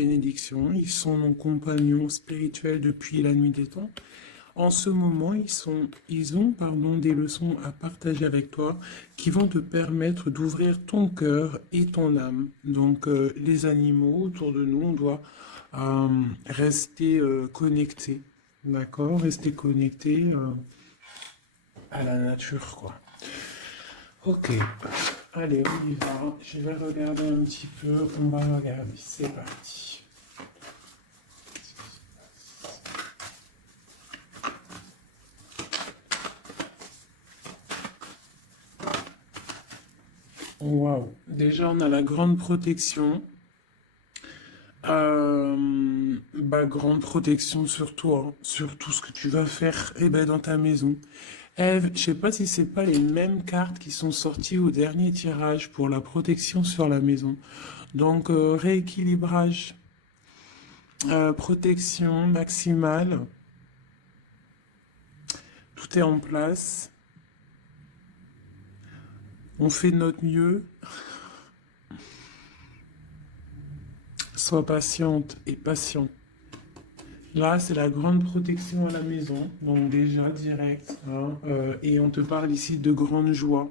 bénédiction. Ils sont nos compagnons spirituels depuis la nuit des temps. En ce moment, ils ont des leçons à partager avec toi qui vont te permettre d'ouvrir ton cœur et ton âme. Donc, les animaux autour de nous, on doit rester connectés, d'accord? Rester connectés à la nature, quoi. Ok, allez, on y va. Je vais regarder un petit peu. On va regarder. C'est parti. Waouh. Déjà, on a la grande protection. Grande protection sur toi, sur tout ce que tu vas faire dans ta maison. Eve, je sais pas si c'est pas les mêmes cartes qui sont sorties au dernier tirage pour la protection sur la maison. Donc, rééquilibrage, protection maximale, tout est en place. On fait de notre mieux. Sois patiente et patient. Là, c'est la grande protection à la maison, donc déjà direct, hein, et on te parle ici de grande joie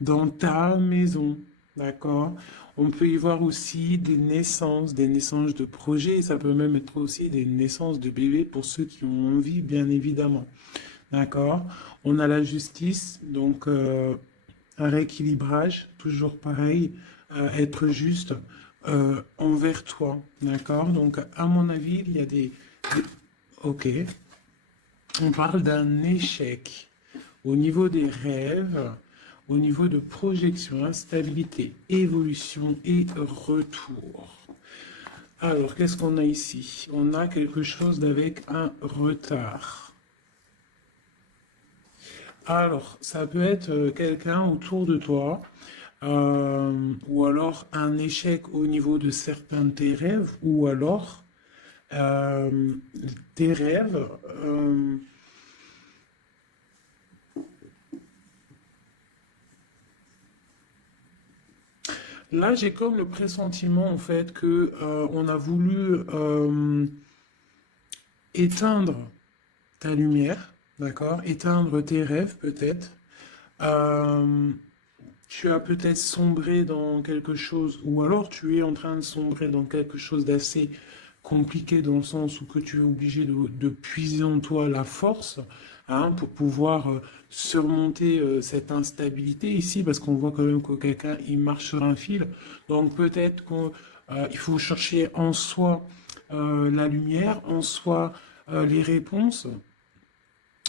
dans ta maison, d'accord? On peut y voir aussi des naissances de projets, et ça peut même être aussi des naissances de bébés pour ceux qui ont envie, bien évidemment, d'accord? On a la justice, donc un rééquilibrage, toujours pareil, être juste envers toi, d'accord? Donc, à mon avis, il y a Ok, on parle d'un échec au niveau des rêves, au niveau de projection, instabilité, évolution et retour. Alors, qu'est-ce qu'on a ici? On a quelque chose d'avec un retard. Alors, ça peut être quelqu'un autour de toi, ou alors un échec au niveau de certains de tes rêves, ou alors euh, tes rêves. Là, j'ai comme le pressentiment en fait que on a voulu éteindre ta lumière, d'accord? Éteindre tes rêves peut-être. Euh, Tu as peut-être sombré dans quelque chose, ou alors tu es en train de sombrer dans quelque chose d'assez compliqué dans le sens où que tu es obligé de puiser en toi la force, hein, pour pouvoir surmonter cette instabilité ici, parce qu'on voit quand même que quelqu'un il marche sur un fil. Donc peut-être qu'il faut chercher en soi la lumière, en soi les réponses.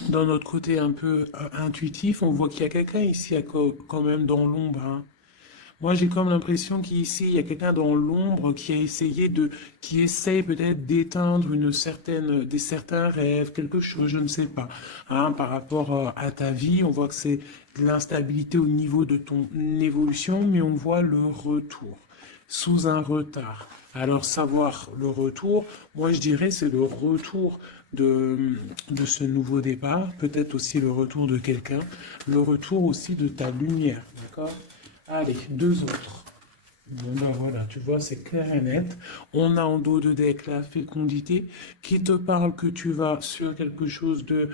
Dans notre côté un peu intuitif, on voit qu'il y a quelqu'un ici quand même dans l'ombre, hein. Moi, j'ai comme l'impression qu'ici, il y a quelqu'un dans l'ombre qui a essayé qui essaye peut-être d'éteindre certains rêves, quelque chose, je ne sais pas, hein, par rapport à ta vie. On voit que c'est de l'instabilité au niveau de ton évolution, mais on voit le retour sous un retard. Alors, savoir le retour, moi je dirais c'est le retour de, de ce nouveau départ, peut-être aussi le retour de quelqu'un, le retour aussi de ta lumière, d'accord? Allez, deux autres. Bon ben voilà, tu vois, c'est clair et net. On a en dos de deck la fécondité qui te parle que tu vas sur quelque chose de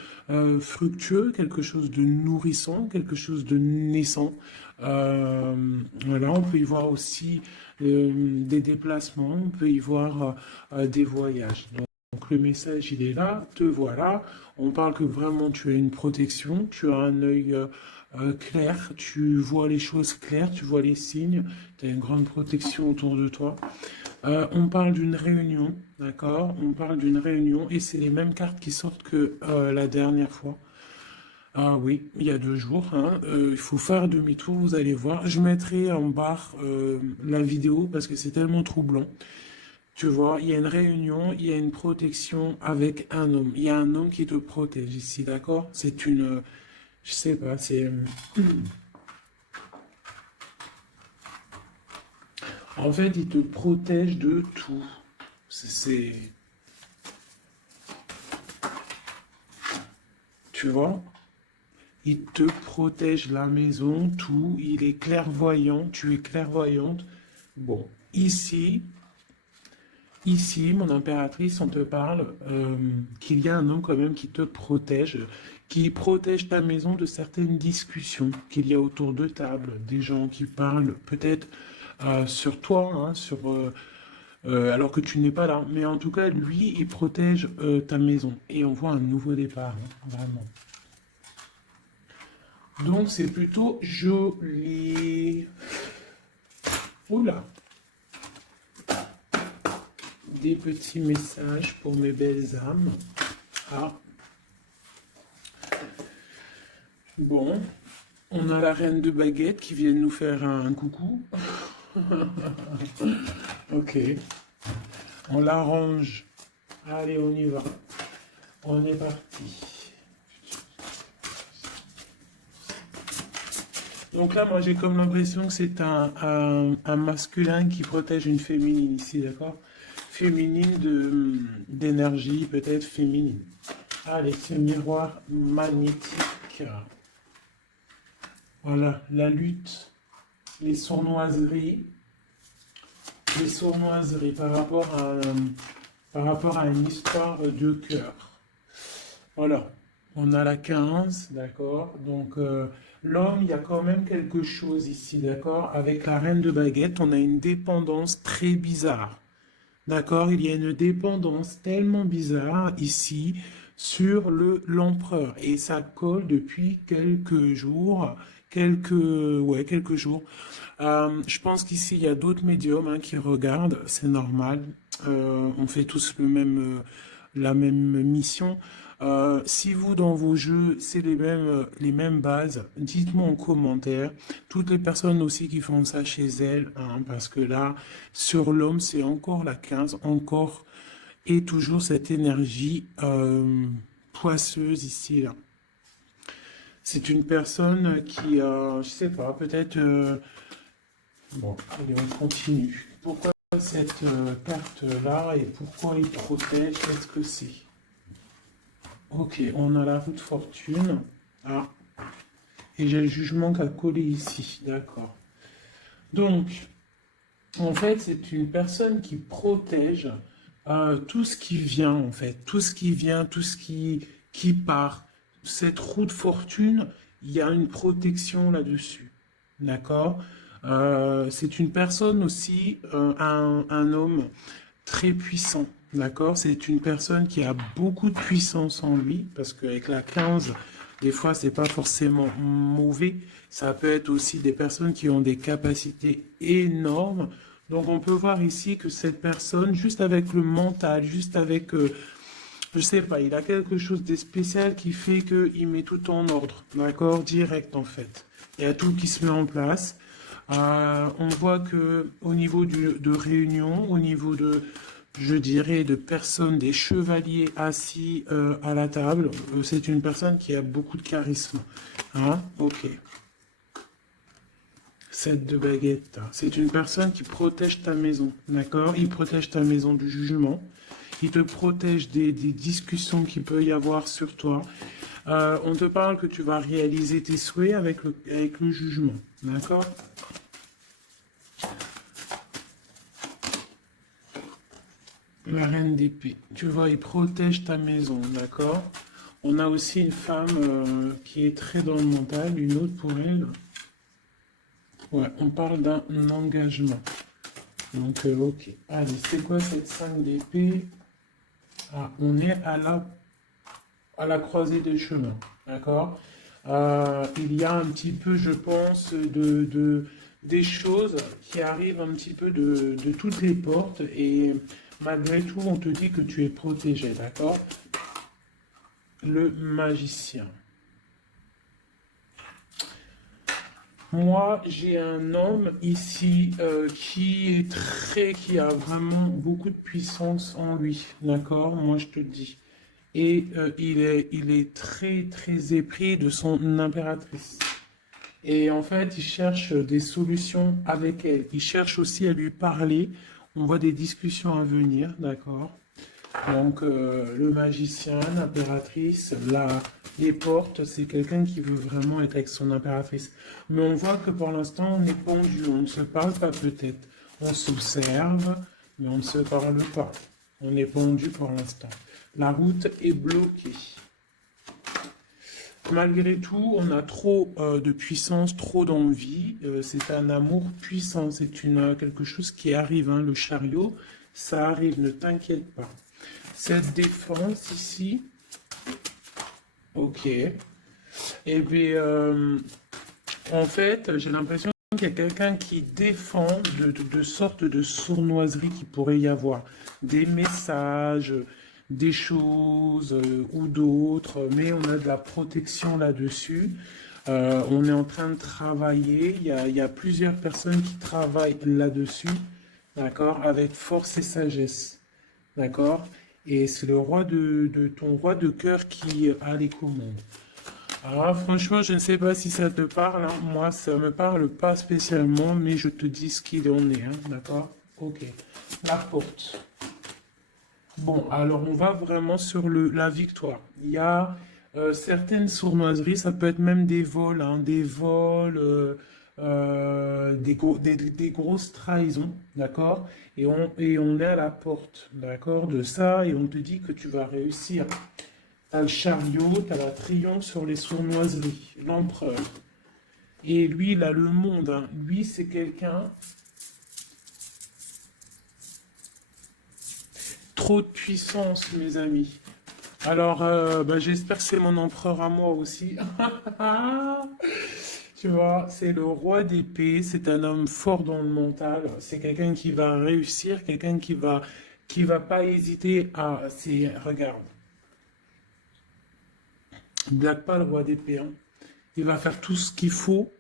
fructueux, quelque chose de nourrissant, quelque chose de naissant. Voilà, on peut y voir aussi des déplacements, on peut y voir des voyages. Donc le message, il est là, te voilà. On parle que vraiment tu as une protection, tu as un œil clair, tu vois les choses claires, tu vois les signes, tu as une grande protection autour de toi. On parle d'une réunion, d'accord? On parle d'une réunion et c'est les mêmes cartes qui sortent que la dernière fois. Ah oui, il y a 2 jours, hein. Il faut faire demi-tour, vous allez voir. Je mettrai en barre la vidéo parce que c'est tellement troublant. Tu vois, il y a une réunion, il y a une protection avec un homme. Il y a un homme qui te protège ici, d'accord? C'est je sais pas, en fait, il te protège de tout. C'est, tu vois, il te protège la maison, tout. Il est clairvoyant, tu es clairvoyante. Bon, ici, ici, mon impératrice, on te parle qu'il y a un homme quand même qui te protège, qui protège ta maison de certaines discussions qu'il y a autour de table, des gens qui parlent peut-être sur toi, hein, alors que tu n'es pas là. Mais en tout cas, lui, il protège ta maison. Et on voit un nouveau départ, hein, vraiment. Donc, c'est plutôt joli. Oula! Des petits messages pour mes belles âmes. Ah. Bon. On a la reine de baguette qui vient nous faire un coucou. Ok. On l'arrange. Allez, on y va. On est parti. Donc là, moi, j'ai comme l'impression que c'est un masculin qui protège une féminine ici, d'accord? Féminine d'énergie, peut-être féminine. Allez, ce miroir magnétique. Voilà, la lutte, les sournoiseries par rapport à une histoire de cœur. Voilà, on a la 15, d'accord? Donc, l'homme, il y a quand même quelque chose ici, d'accord? Avec la reine de baguette, on a une dépendance très bizarre. D'accord? Il y a une dépendance tellement bizarre ici sur l'empereur. Et ça colle depuis quelques jours. Quelques jours. Je pense qu'ici, il y a d'autres médiums hein, qui regardent. C'est normal. On fait tous la même mission. Si vous, dans vos jeux, c'est les mêmes bases, dites-moi en commentaire. Toutes les personnes aussi qui font ça chez elles, hein, parce que là, sur l'homme, c'est encore la 15, encore et toujours cette énergie poisseuse ici, là. C'est une personne qui, je sais pas, peut-être... Bon, allez, on continue. Pourquoi cette carte-là et pourquoi il protège? Qu'est-ce que c'est? Ok, on a la roue de fortune. Ah, et j'ai le jugement qui a collé ici. D'accord. Donc, en fait, c'est une personne qui protège tout ce qui vient, en fait. Tout ce qui vient, tout ce qui part. Cette roue de fortune, il y a une protection là-dessus. D'accord? C'est une personne aussi, un homme très puissant. D'accord? C'est une personne qui a beaucoup de puissance en lui, parce qu'avec la 15, des fois, c'est pas forcément mauvais. Ça peut être aussi des personnes qui ont des capacités énormes. Donc, on peut voir ici que cette personne, juste avec le mental, juste avec, je sais pas, il a quelque chose de spécial qui fait qu'il met tout en ordre. D'accord? Direct, en fait. Il y a tout qui se met en place. On voit que au niveau de réunion, au niveau de, je dirais, de personnes, des chevaliers assis à la table, c'est une personne qui a beaucoup de charisme. Hein? Ok. 7 de baguette. C'est une personne qui protège ta maison. D'accord? Il protège ta maison du jugement. Il te protège des discussions qu'il peut y avoir sur toi. On te parle que tu vas réaliser tes souhaits avec le jugement. D'accord? La reine d'épée. Tu vois, il protège ta maison, d'accord? On a aussi une femme qui est très dans le mental, une autre pour elle. Ouais, on parle d'un engagement. Donc, ok. Allez, c'est quoi cette 5 d'épée? Ah, on est à la croisée des chemins, d'accord? Il y a un petit peu, je pense, des choses qui arrivent un petit peu de toutes les portes et malgré tout, on te dit que tu es protégé, d'accord? Le magicien. Moi, j'ai un homme ici qui a vraiment beaucoup de puissance en lui, d'accord? Moi, je te le dis. Et il est très, très épris de son impératrice. Et en fait, il cherche des solutions avec elle. Il cherche aussi à lui parler. On voit des discussions à venir, d'accord? Donc, le magicien, l'impératrice, les portes, c'est quelqu'un qui veut vraiment être avec son impératrice. Mais on voit que pour l'instant, on est pendu, on ne se parle pas peut-être. On s'observe, mais on ne se parle pas. On est pendu pour l'instant. La route est bloquée. Malgré tout, on a trop de puissance, trop d'envie. C'est un amour puissant. C'est quelque chose qui arrive. Hein. Le chariot, ça arrive. Ne t'inquiète pas. Cette défense ici. Ok. Et bien, en fait, j'ai l'impression qu'il y a quelqu'un qui défend de sortes de sournoiseries qui pourrait y avoir. Des messages, des choses ou d'autres, mais on a de la protection là-dessus. On est en train de travailler. Il y a plusieurs personnes qui travaillent là-dessus, d'accord, avec force et sagesse, d'accord. Et c'est le roi de ton roi de cœur qui a les commandes. Alors franchement, je ne sais pas si ça te parle, hein. Moi, ça me parle pas spécialement, mais je te dis ce qu'il en est, hein, d'accord? Ok. La porte. Bon, alors on va vraiment sur la victoire. Il y a certaines sournoiseries, ça peut être même des vols, hein, des vols, des grosses trahisons, d'accord? Et on est à la porte, d'accord, de ça, et on te dit que tu vas réussir. T'as le chariot, t'as la triomphe sur les sournoiseries, l'empereur. Et lui, il a le monde, hein. Lui, c'est quelqu'un. Trop de puissance, mes amis. Alors, bah, j'espère que c'est mon empereur à moi aussi. Tu vois, c'est le roi d'épée, c'est un homme fort dans le mental, c'est quelqu'un qui va réussir, quelqu'un qui va pas hésiter à, regarde, blague pas le roi d'épée, hein. Il va faire tout ce qu'il faut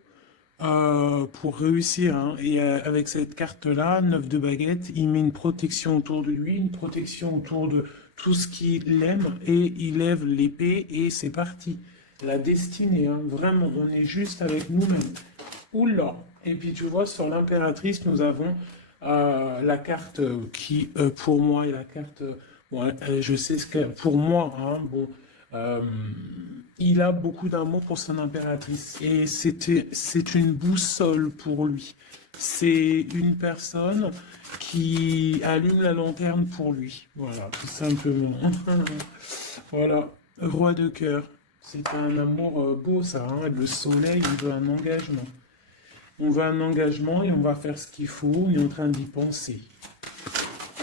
pour réussir, hein. Et avec cette carte-là, 9 de baguette, il met une protection autour de lui, une protection autour de tout ce qu'il aime, et il lève l'épée, et c'est parti. La destinée, hein, vraiment, on est juste avec nous-mêmes. Oula! Et puis tu vois, sur l'impératrice, nous avons la carte qui, pour moi, est la carte... bon, je sais ce que... Pour moi, hein, bon... euh, il a beaucoup d'amour pour son impératrice et c'est une boussole pour lui. C'est une personne qui allume la lanterne pour lui. Voilà, tout simplement. Voilà, roi de cœur. C'est un amour beau, ça, hein. Le soleil, il veut un engagement. On veut un engagement et on va faire ce qu'il faut. On est en train d'y penser.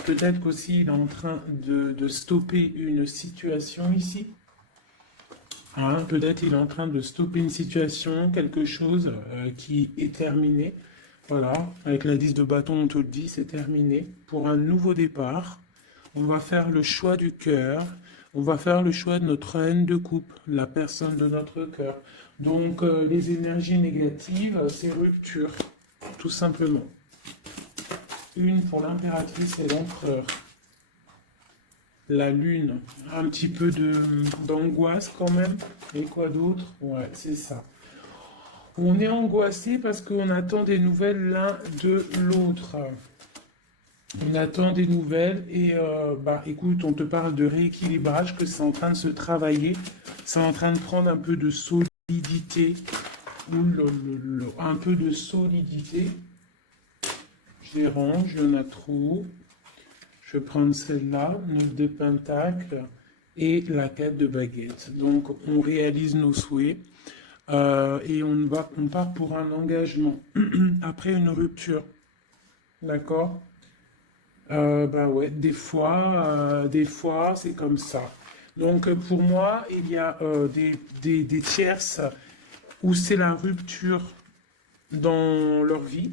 Peut-être qu'aussi il est en train de stopper une situation ici. Hein, peut-être il est en train de stopper une situation, quelque chose qui est terminé. Voilà, avec la 10 de bâton, on te le dit, c'est terminé. Pour un nouveau départ, on va faire le choix du cœur. On va faire le choix de notre reine de coupe, la personne de notre cœur. Donc, les énergies négatives, c'est rupture, tout simplement. Une pour l'impératrice et l'empereur. La lune, un petit peu d'angoisse quand même. Et quoi d'autre? Ouais, c'est ça. On est angoissé parce qu'on attend des nouvelles l'un de l'autre. On attend des nouvelles et bah écoute, on te parle de rééquilibrage, que c'est en train de se travailler, c'est en train de prendre un peu de solidité, un peu de solidité. Je les range, il y en a trop. Je vais prendre celle-là, 9 de pentacle et la 4 de baguette. Donc on réalise nos souhaits et on part pour un engagement après une rupture. D'accord? Bah ouais, des fois, c'est comme ça. Donc pour moi, il y a des tierces où c'est la rupture dans leur vie.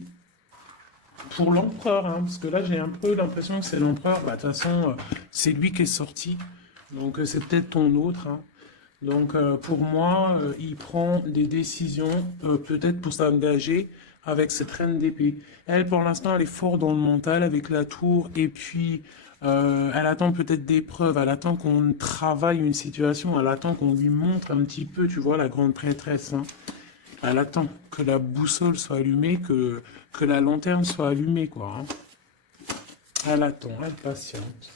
Pour l'empereur, hein, parce que là j'ai un peu l'impression que c'est l'empereur. Bah, de toute façon, c'est lui qui est sorti. Donc c'est peut-être ton autre, hein. Donc pour moi, il prend des décisions peut-être pour s'engager avec cette reine d'épée. Elle, pour l'instant, elle est forte dans le mental avec la tour et puis elle attend peut-être des preuves, elle attend qu'on travaille une situation, elle attend qu'on lui montre un petit peu, tu vois, la grande prêtresse, hein. Elle attend que la boussole soit allumée, que la lanterne soit allumée, quoi, hein. Elle attend, elle patiente.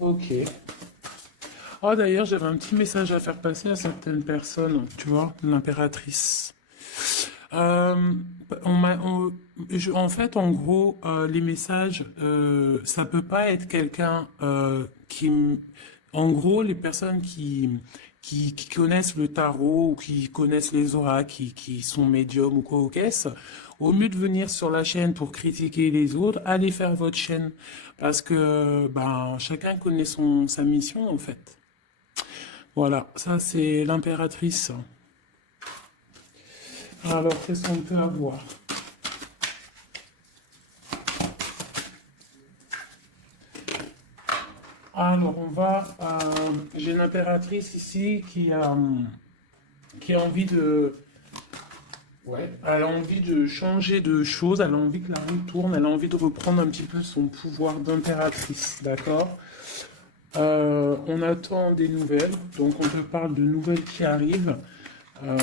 Ok. Oh, d'ailleurs, j'avais un petit message à faire passer à certaines personnes, tu vois, l'impératrice. Euh, en fait, en gros, les messages, ça peut pas être quelqu'un en gros, les personnes qui connaissent le tarot ou qui connaissent les oracles, qui sont médiums ou quoi au caisse, au mieux de venir sur la chaîne pour critiquer les autres, allez faire votre chaîne. Parce que ben, chacun connaît sa mission, en fait. Voilà, ça c'est l'impératrice. Alors, qu'est-ce qu'on peut avoir? Alors, j'ai une impératrice ici qui a envie de. Ouais, elle a envie de changer de choses, elle a envie que la roue tourne, elle a envie de reprendre un petit peu son pouvoir d'impératrice, d'accord? On attend des nouvelles, donc on te parle de nouvelles qui arrivent. Euh,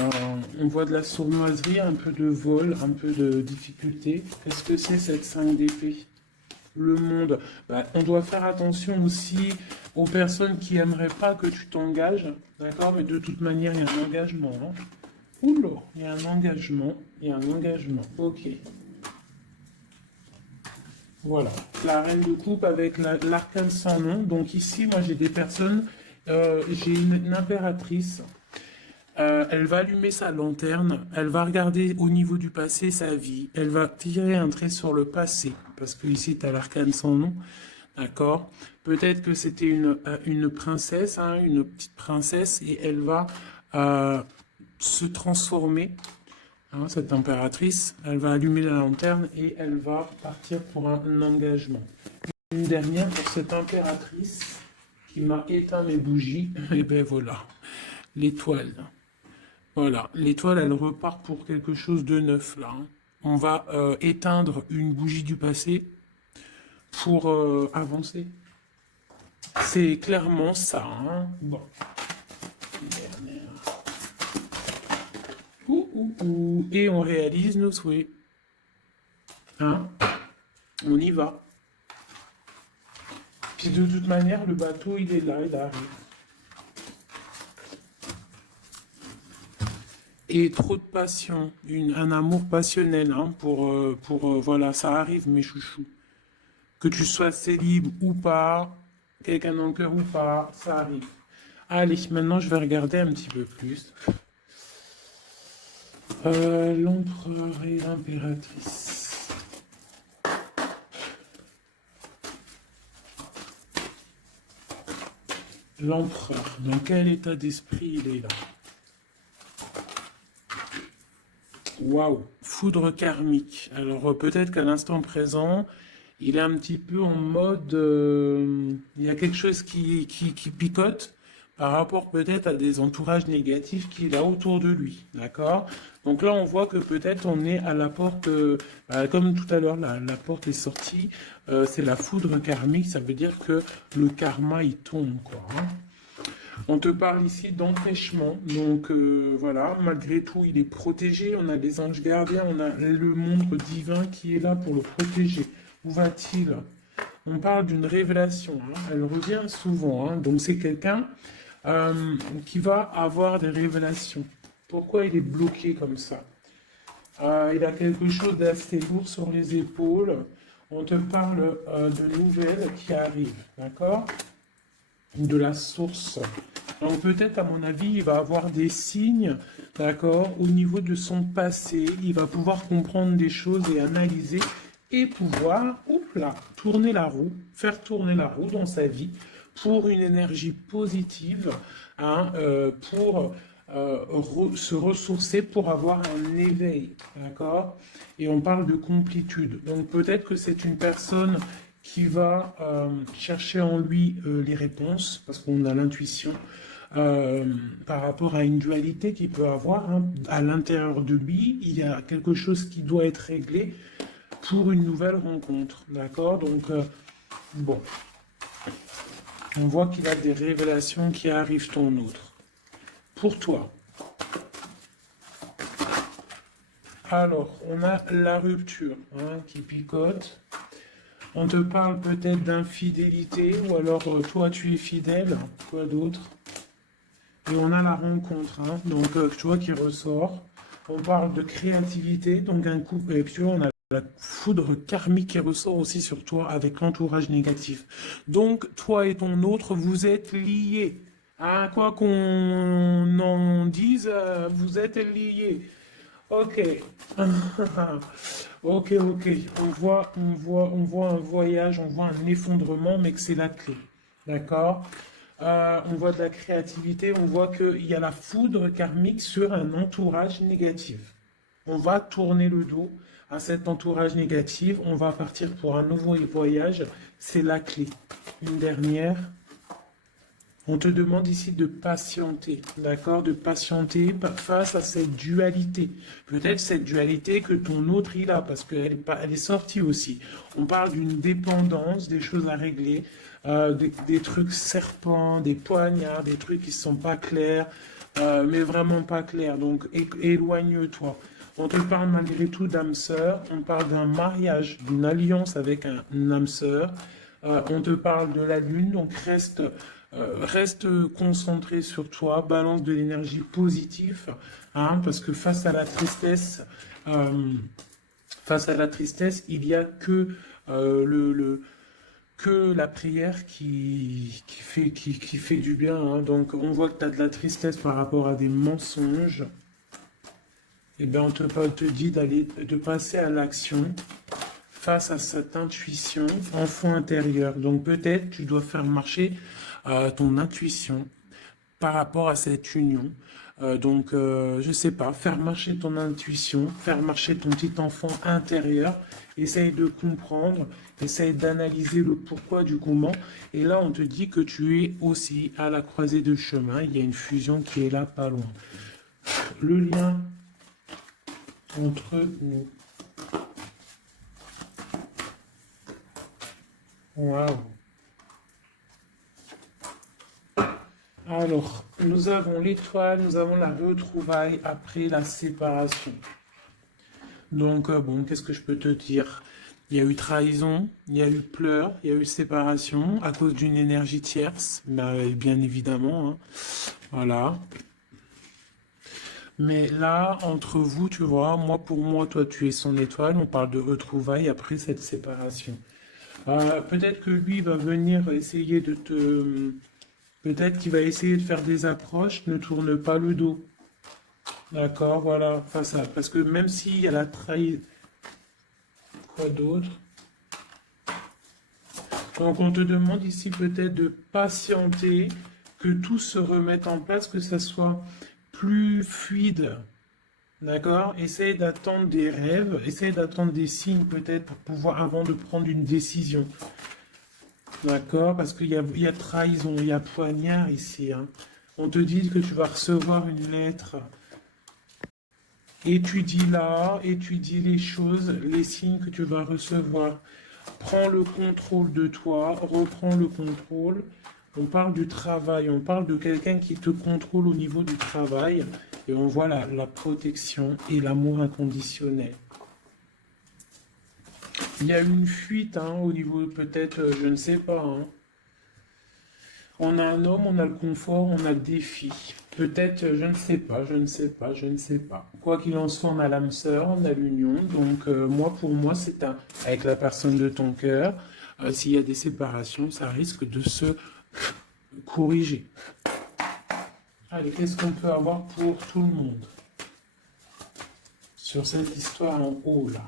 on voit de la sournoiserie, un peu de vol, un peu de difficulté. Qu'est-ce que c'est cette 5 d'épée? Le monde. Bah, on doit faire attention aussi aux personnes qui aimeraient pas que tu t'engages, d'accord? Mais de toute manière, il y a un engagement, hein. Oula, il y a un engagement, il y a un engagement. Ok. Voilà. La reine de coupe avec l'arcane sans nom. Donc ici, moi, j'ai des personnes, j'ai une impératrice. Elle va allumer sa lanterne, elle va regarder au niveau du passé sa vie, elle va tirer un trait sur le passé, parce que ici tu as l'arcane sans nom, d'accord? Peut-être que c'était une princesse, hein, une petite princesse, et elle va se transformer, hein, cette impératrice, elle va allumer la lanterne et elle va partir pour un engagement. Une dernière pour cette impératrice qui m'a éteint mes bougies, et ben voilà, l'étoile. Voilà, l'étoile, elle repart pour quelque chose de neuf là, hein. On va éteindre une bougie du passé pour avancer. C'est clairement ça, hein. Bon. Et on réalise nos souhaits. Hein? On y va. Puis de toute manière, le bateau, il est là, il arrive. Et trop de passion, un amour passionnel, hein, voilà, ça arrive, mes chouchous. Que tu sois célib ou pas, quelqu'un dans le cœur ou pas, ça arrive. Allez, maintenant je vais regarder un petit peu plus. L'empereur et l'impératrice. L'empereur, dans quel état d'esprit il est là? Waouh, foudre karmique. Alors peut-être qu'à l'instant présent, il est un petit peu en mode, il y a quelque chose qui picote par rapport peut-être à des entourages négatifs qu'il a autour de lui, d'accord? Donc là, on voit que peut-être on est à la porte, comme tout à l'heure, la porte est sortie, c'est la foudre karmique, ça veut dire que le karma, il tombe, quoi, hein. On te parle ici d'empêchement, donc voilà, malgré tout, il est protégé, on a les anges gardiens, on a le monde divin qui est là pour le protéger. Où va-t-il? On parle d'une révélation, hein. Elle revient souvent, hein. Donc c'est quelqu'un qui va avoir des révélations. Pourquoi il est bloqué comme ça? Il a quelque chose d'assez lourd sur les épaules. On te parle de nouvelles qui arrivent, d'accord? De la source. Donc peut-être, à mon avis, il va avoir des signes, d'accord, au niveau de son passé. Il va pouvoir comprendre des choses et analyser et pouvoir, tourner la roue, faire tourner la roue dans sa vie pour une énergie positive, hein, pour se ressourcer, pour avoir un éveil, d'accord? Et on parle de complétude. Donc peut-être que c'est une personne qui va chercher en lui les réponses, parce qu'on a l'intuition par rapport à une dualité qu'il peut avoir, hein. À l'intérieur de lui, il y a quelque chose qui doit être réglé pour une nouvelle rencontre, d'accord? Donc, bon, on voit qu'il a des révélations qui arrivent ton autre. Pour toi. Alors, on a la rupture, hein, qui picote. On te parle peut-être d'infidélité, ou alors toi tu es fidèle, quoi d'autre? Et on a la rencontre, hein, donc tu vois qui ressort. On parle de créativité, donc un coup, et puis tu vois, on a la foudre karmique qui ressort aussi sur toi avec l'entourage négatif. Donc, toi et ton autre, vous êtes liés. Hein, quoi qu'on en dise, vous êtes liés. Ok. Ok, ok. On voit un voyage, on voit un effondrement, mais que c'est la clé. D'accord? On voit de la créativité, on voit qu'il y a la foudre karmique sur un entourage négatif. On va tourner le dos à cet entourage négatif, on va partir pour un nouveau voyage, c'est la clé. Une dernière. On te demande ici de patienter, d'accord? De patienter face à cette dualité. Peut-être cette dualité que ton autre il a, parce qu'elle est, elle est sortie aussi. On parle d'une dépendance, des choses à régler, des trucs serpents, des poignards, des trucs qui ne sont pas clairs, mais vraiment pas clairs. Donc éloigne-toi. On te parle malgré tout d'âme sœur, on parle d'un mariage, d'une alliance avec un âme sœur. On te parle de la lune, donc reste concentré sur toi, balance de l'énergie positive, hein, parce que face à la tristesse, il n'y a que que la prière qui fait du bien. Hein. Donc on voit que tu as de la tristesse par rapport à des mensonges. Et bien on te dit de passer à l'action face à cette intuition enfant intérieur. Donc peut-être tu dois faire marcher ton intuition par rapport à cette union. Je sais pas, faire marcher ton intuition, faire marcher ton petit enfant intérieur, essaye de comprendre, essaye d'analyser le pourquoi du comment. Et là, on te dit que tu es aussi à la croisée de chemin. Il y a une fusion qui est là, pas loin. Le lien entre nous. Waouh. Alors, nous avons l'étoile, nous avons la retrouvaille après la séparation. Donc, bon, qu'est-ce que je peux te dire? Il y a eu trahison, il y a eu pleurs, il y a eu séparation à cause d'une énergie tierce, bah, bien évidemment. Hein. Voilà. Mais là, entre vous, tu vois, moi pour moi, toi tu es son étoile, on parle de retrouvailles après cette séparation. Peut-être que lui va venir essayer de te... Peut-être qu'il va essayer de faire des approches, ne tourne pas le dos. D'accord, voilà, face à... Parce que même s'il y a la trahison... Quoi d'autre? Donc on te demande ici peut-être de patienter, que tout se remette en place, que ça soit plus fluide. D'accord? Essaye d'attendre des rêves, essaye d'attendre des signes peut-être pour pouvoir, avant de prendre une décision. D'accord? Parce qu'il y a trahison, il y a poignard ici. Hein. On te dit que tu vas recevoir une lettre. Étudie-la, étudie les choses, les signes que tu vas recevoir. Prends le contrôle de toi, reprends le contrôle. On parle du travail, on parle de quelqu'un qui te contrôle au niveau du travail. Et on voit la protection et l'amour inconditionnel. Il y a une fuite hein, au niveau peut-être, je ne sais pas. Hein. On a un homme, on a le confort, on a le défi. Peut-être, je ne sais pas, je ne sais pas, je ne sais pas. Quoi qu'il en soit, on a l'âme sœur, on a l'union. Donc, moi, pour moi, c'est avec la personne de ton cœur. S'il y a des séparations, ça risque de se corriger. Allez, qu'est-ce qu'on peut avoir pour tout le monde sur cette histoire en haut, là?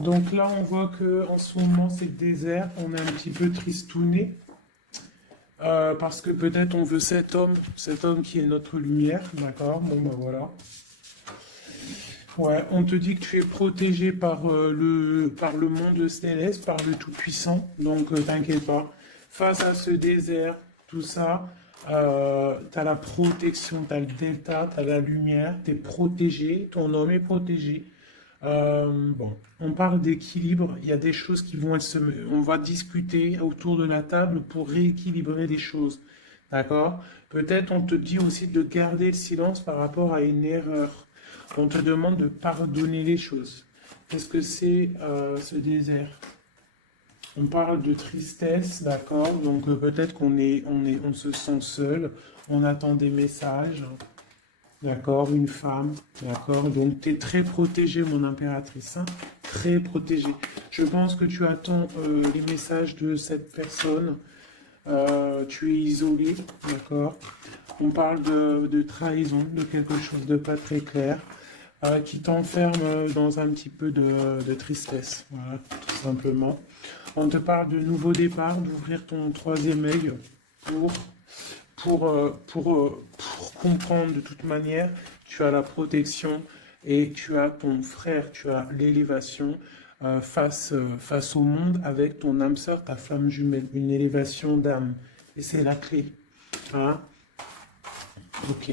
Donc là, on voit que en ce moment, c'est le désert. On est un petit peu tristouné. Parce que peut-être on veut cet homme qui est notre lumière. D'accord? Bon, ben voilà. Ouais, on te dit que tu es protégé par le monde céleste, par le Tout-Puissant. Donc, t'inquiète pas. Face à ce désert, tout ça, tu as la protection, tu as le delta, tu as la lumière, tu es protégé, ton homme est protégé. Bon, on parle d'équilibre. Il y a des choses qui vont on va discuter autour de la table pour rééquilibrer les choses. D'accord? Peut-être on te dit aussi de garder le silence par rapport à une erreur. On te demande de pardonner les choses. Qu'est-ce que c'est ce désert? On parle de tristesse, d'accord? Donc peut-être on se sent seul, on attend des messages, d'accord? Une femme, d'accord? Donc tu es très protégée, mon impératrice, hein? Très protégée. Je pense que tu attends les messages de cette personne. Tu es isolé, d'accord? On parle de trahison, de quelque chose de pas très clair, qui t'enferme dans un petit peu de tristesse, voilà, tout simplement. On te parle de nouveau départ, d'ouvrir ton troisième œil pour, pour comprendre de toute manière, tu as la protection et tu as ton frère, tu as l'élévation face au monde avec ton âme sœur, ta flamme jumelle, une élévation d'âme. Et c'est la clé. Hein? Ok.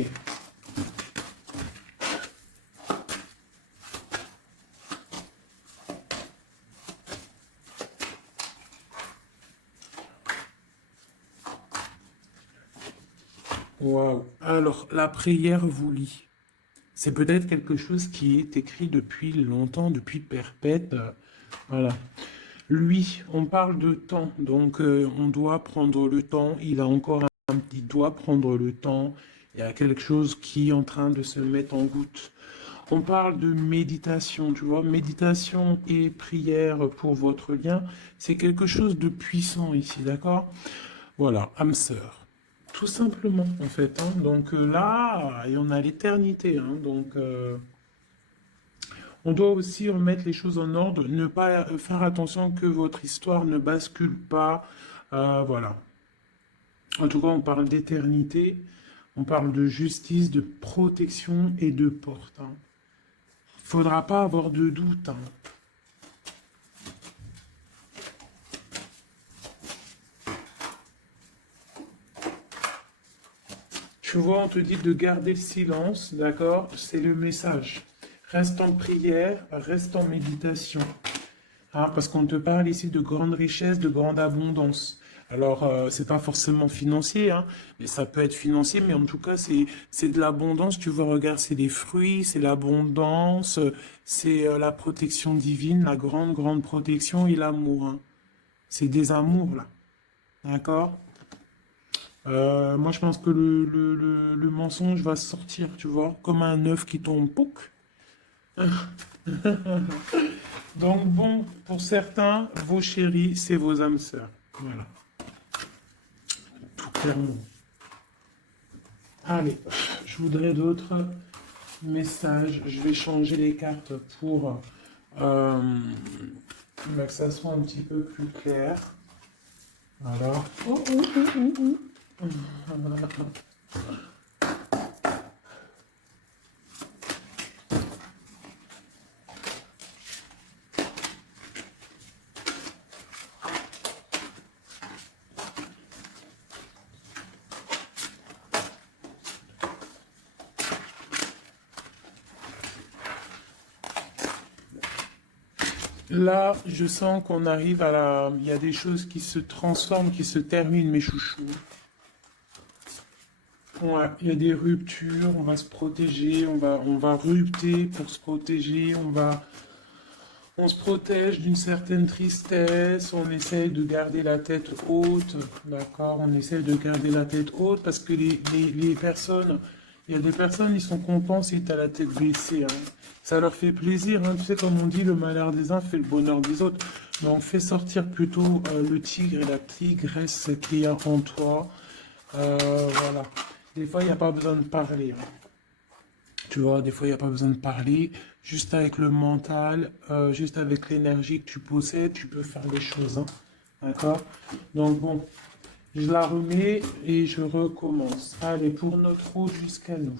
Waouh. Alors, la prière vous lie. C'est peut-être quelque chose qui est écrit depuis longtemps, depuis perpète. Voilà. Lui, on parle de temps, donc on doit prendre le temps. Il doit prendre le temps. Il y a quelque chose qui est en train de se mettre en route. On parle de méditation, tu vois. Méditation et prière pour votre lien, c'est quelque chose de puissant ici, d'accord? Voilà, âme sœur. Tout simplement, en fait, hein. Donc là, et on a l'éternité, hein. Donc, on doit aussi remettre les choses en ordre, ne pas faire attention que votre histoire ne bascule pas. Voilà. En tout cas, on parle d'éternité, on parle de justice, de protection et de porte, hein. Faudra pas avoir de doute, hein. Tu vois, on te dit de garder le silence, d'accord? C'est le message. Reste en prière, reste en méditation. Hein, parce qu'on te parle ici de grande richesse, de grande abondance. Alors, c'est pas forcément financier, hein, mais ça peut être financier, mais en tout cas, c'est de l'abondance. Tu vois, regarde, c'est des fruits, c'est l'abondance, c'est la protection divine, la grande, grande protection et l'amour, hein. C'est des amours, là. D'accord? Moi, je pense que le mensonge va sortir, tu vois, comme un œuf qui tombe, pouc. Donc bon, pour certains, vos chéris, c'est vos âmes sœurs. Voilà, tout clairement. Allez, je voudrais d'autres messages. Je vais changer les cartes pour que ça soit un petit peu plus clair. Voilà. Là, je sens qu'on arrive à la... Il y a des choses qui se transforment, qui se terminent, mes chouchous. Ouais, il y a des ruptures, on va se protéger, on va rupter pour se protéger, on se protège d'une certaine tristesse, on essaye de garder la tête haute, d'accord? On essaye de garder la tête haute parce que les personnes, il y a des personnes, ils sont contents si tu as la tête baissée, hein. Ça leur fait plaisir, hein. Tu sais, comme on dit, le malheur des uns fait le bonheur des autres. Donc, fais sortir plutôt le tigre et la tigresse qui est en toi. Voilà. Des fois, il n'y a pas besoin de parler, hein. Tu vois, des fois, il n'y a pas besoin de parler. Juste avec le mental, juste avec l'énergie que tu possèdes, tu peux faire les choses, hein. D'accord? Donc, bon, je la remets et je recommence. Allez, pour notre route jusqu'à nous.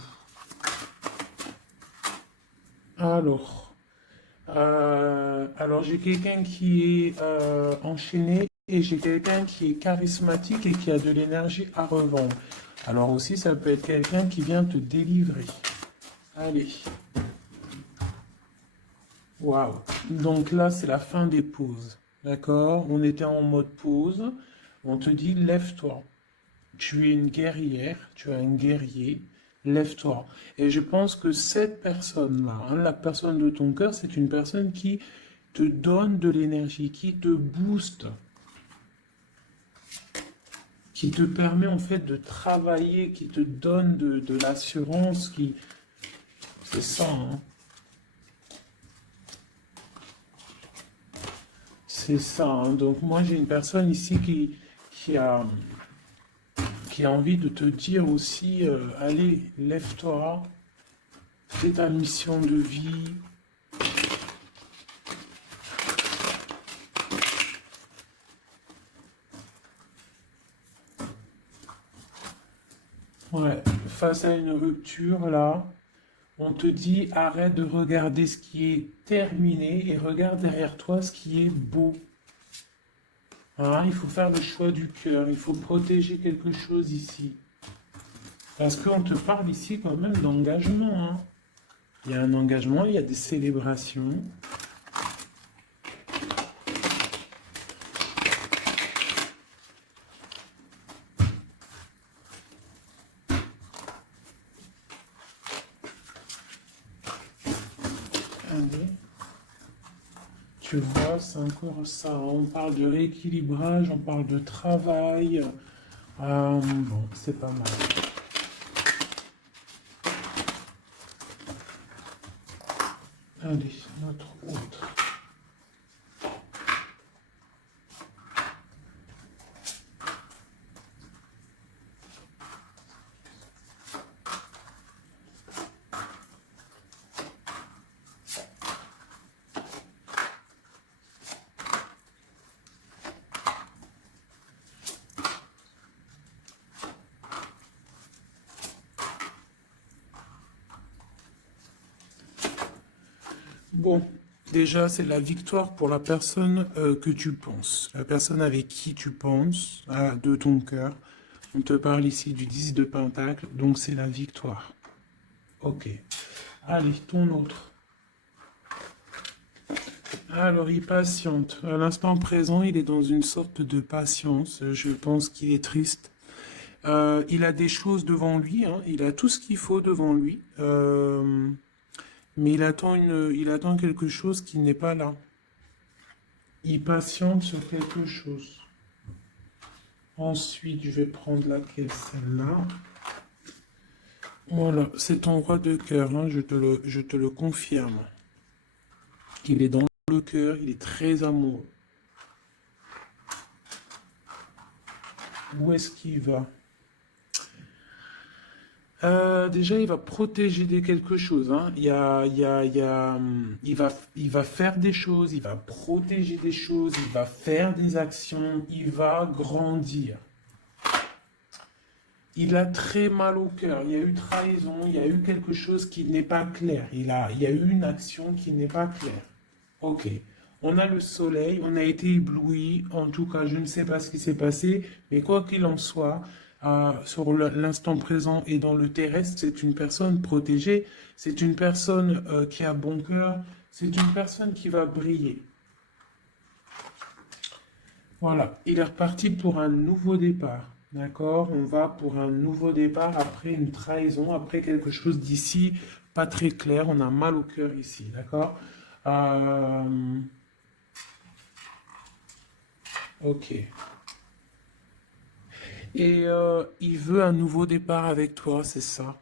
Alors, alors j'ai quelqu'un qui est enchaîné et j'ai quelqu'un qui est charismatique et qui a de l'énergie à revendre. Alors aussi, ça peut être quelqu'un qui vient te délivrer. Allez. Waouh. Donc là, c'est la fin des pauses. D'accord? On était en mode pause. On te dit, lève-toi. tu es une guerrière, tu es un guerrier, lève-toi. Et je pense que cette personne-là, hein, la personne de ton cœur, c'est une personne qui te donne de l'énergie, qui te booste, qui te permet en fait de travailler, qui te donne de l'assurance, qui... C'est ça, hein. C'est ça, hein. Donc moi j'ai une personne ici qui a, qui a envie de te dire aussi, allez, lève-toi, fais ta mission de vie. Ouais, face à une rupture là, on te dit arrête de regarder ce qui est terminé et regarde derrière toi ce qui est beau. Hein, il faut faire le choix du cœur, il faut protéger quelque chose ici. Parce qu'on te parle ici quand même d'engagement, hein. Il y a un engagement, il y a des célébrations. Allez. Tu vois, c'est encore ça. On parle de rééquilibrage, on parle de travail. Bon, c'est pas mal. Allez, notre autre. Bon, déjà, c'est la victoire pour la personne que tu penses, la personne avec qui tu penses, de ton cœur. On te parle ici du 10 de Pentacle, donc c'est la victoire. Ok. Allez, ton autre. Alors, il patiente. À l'instant présent, il est dans une sorte de patience. Je pense qu'il est triste. Il a des choses devant lui, hein. Il a tout ce qu'il faut devant lui. Mais il attend quelque chose qui n'est pas là. Il patiente sur quelque chose. Ensuite, je vais prendre laquelle, celle-là. Voilà, c'est ton roi de cœur, hein, je te le confirme. Il est dans le cœur, il est très amoureux. Où est-ce qu'il va? Déjà, il va protéger quelque chose, hein. Il va faire des choses, il va protéger des choses, il va faire des actions, il va grandir. Il a très mal au cœur. Il y a eu trahison, il y a eu quelque chose qui n'est pas clair. Il y a eu une action qui n'est pas claire. Ok. On a le soleil, on a été ébloui. En tout cas, je ne sais pas ce qui s'est passé, mais quoi qu'il en soit, sur l'instant présent et dans le terrestre, c'est une personne protégée. C'est une personne qui a bon cœur. C'est une personne qui va briller. Voilà, il est reparti pour un nouveau départ. D'accord? On va pour un nouveau départ après une trahison, après quelque chose d'ici pas très clair. On a mal au cœur ici. D'accord? Euh, ok. Et il veut un nouveau départ avec toi, c'est ça?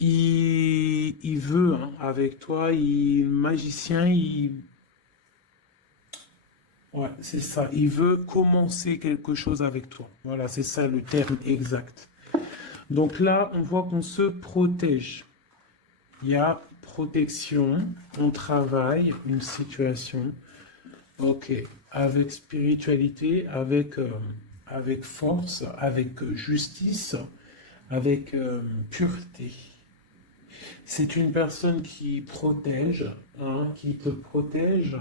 Il veut hein, avec toi, il magicien, il ouais, c'est ça. Il veut commencer quelque chose avec toi. Voilà, c'est ça le terme exact. Donc là, on voit qu'on se protège. Il y a protection, on travaille, une situation. Ok, avec spiritualité, avec force, avec justice, avec pureté. C'est une personne qui protège, hein, qui te protège.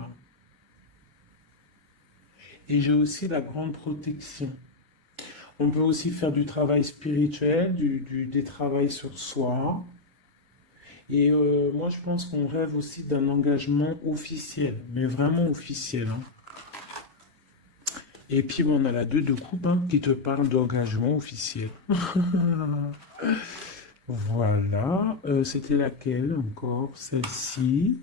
Et j'ai aussi la grande protection. On peut aussi faire du travail spirituel, des travails sur soi. Et moi, je pense qu'on rêve aussi d'un engagement officiel, mais vraiment officiel, hein. Et puis, bon, on a la 2 de coupe hein, qui te parle d'engagement officiel. Voilà. C'était laquelle encore? Celle-ci.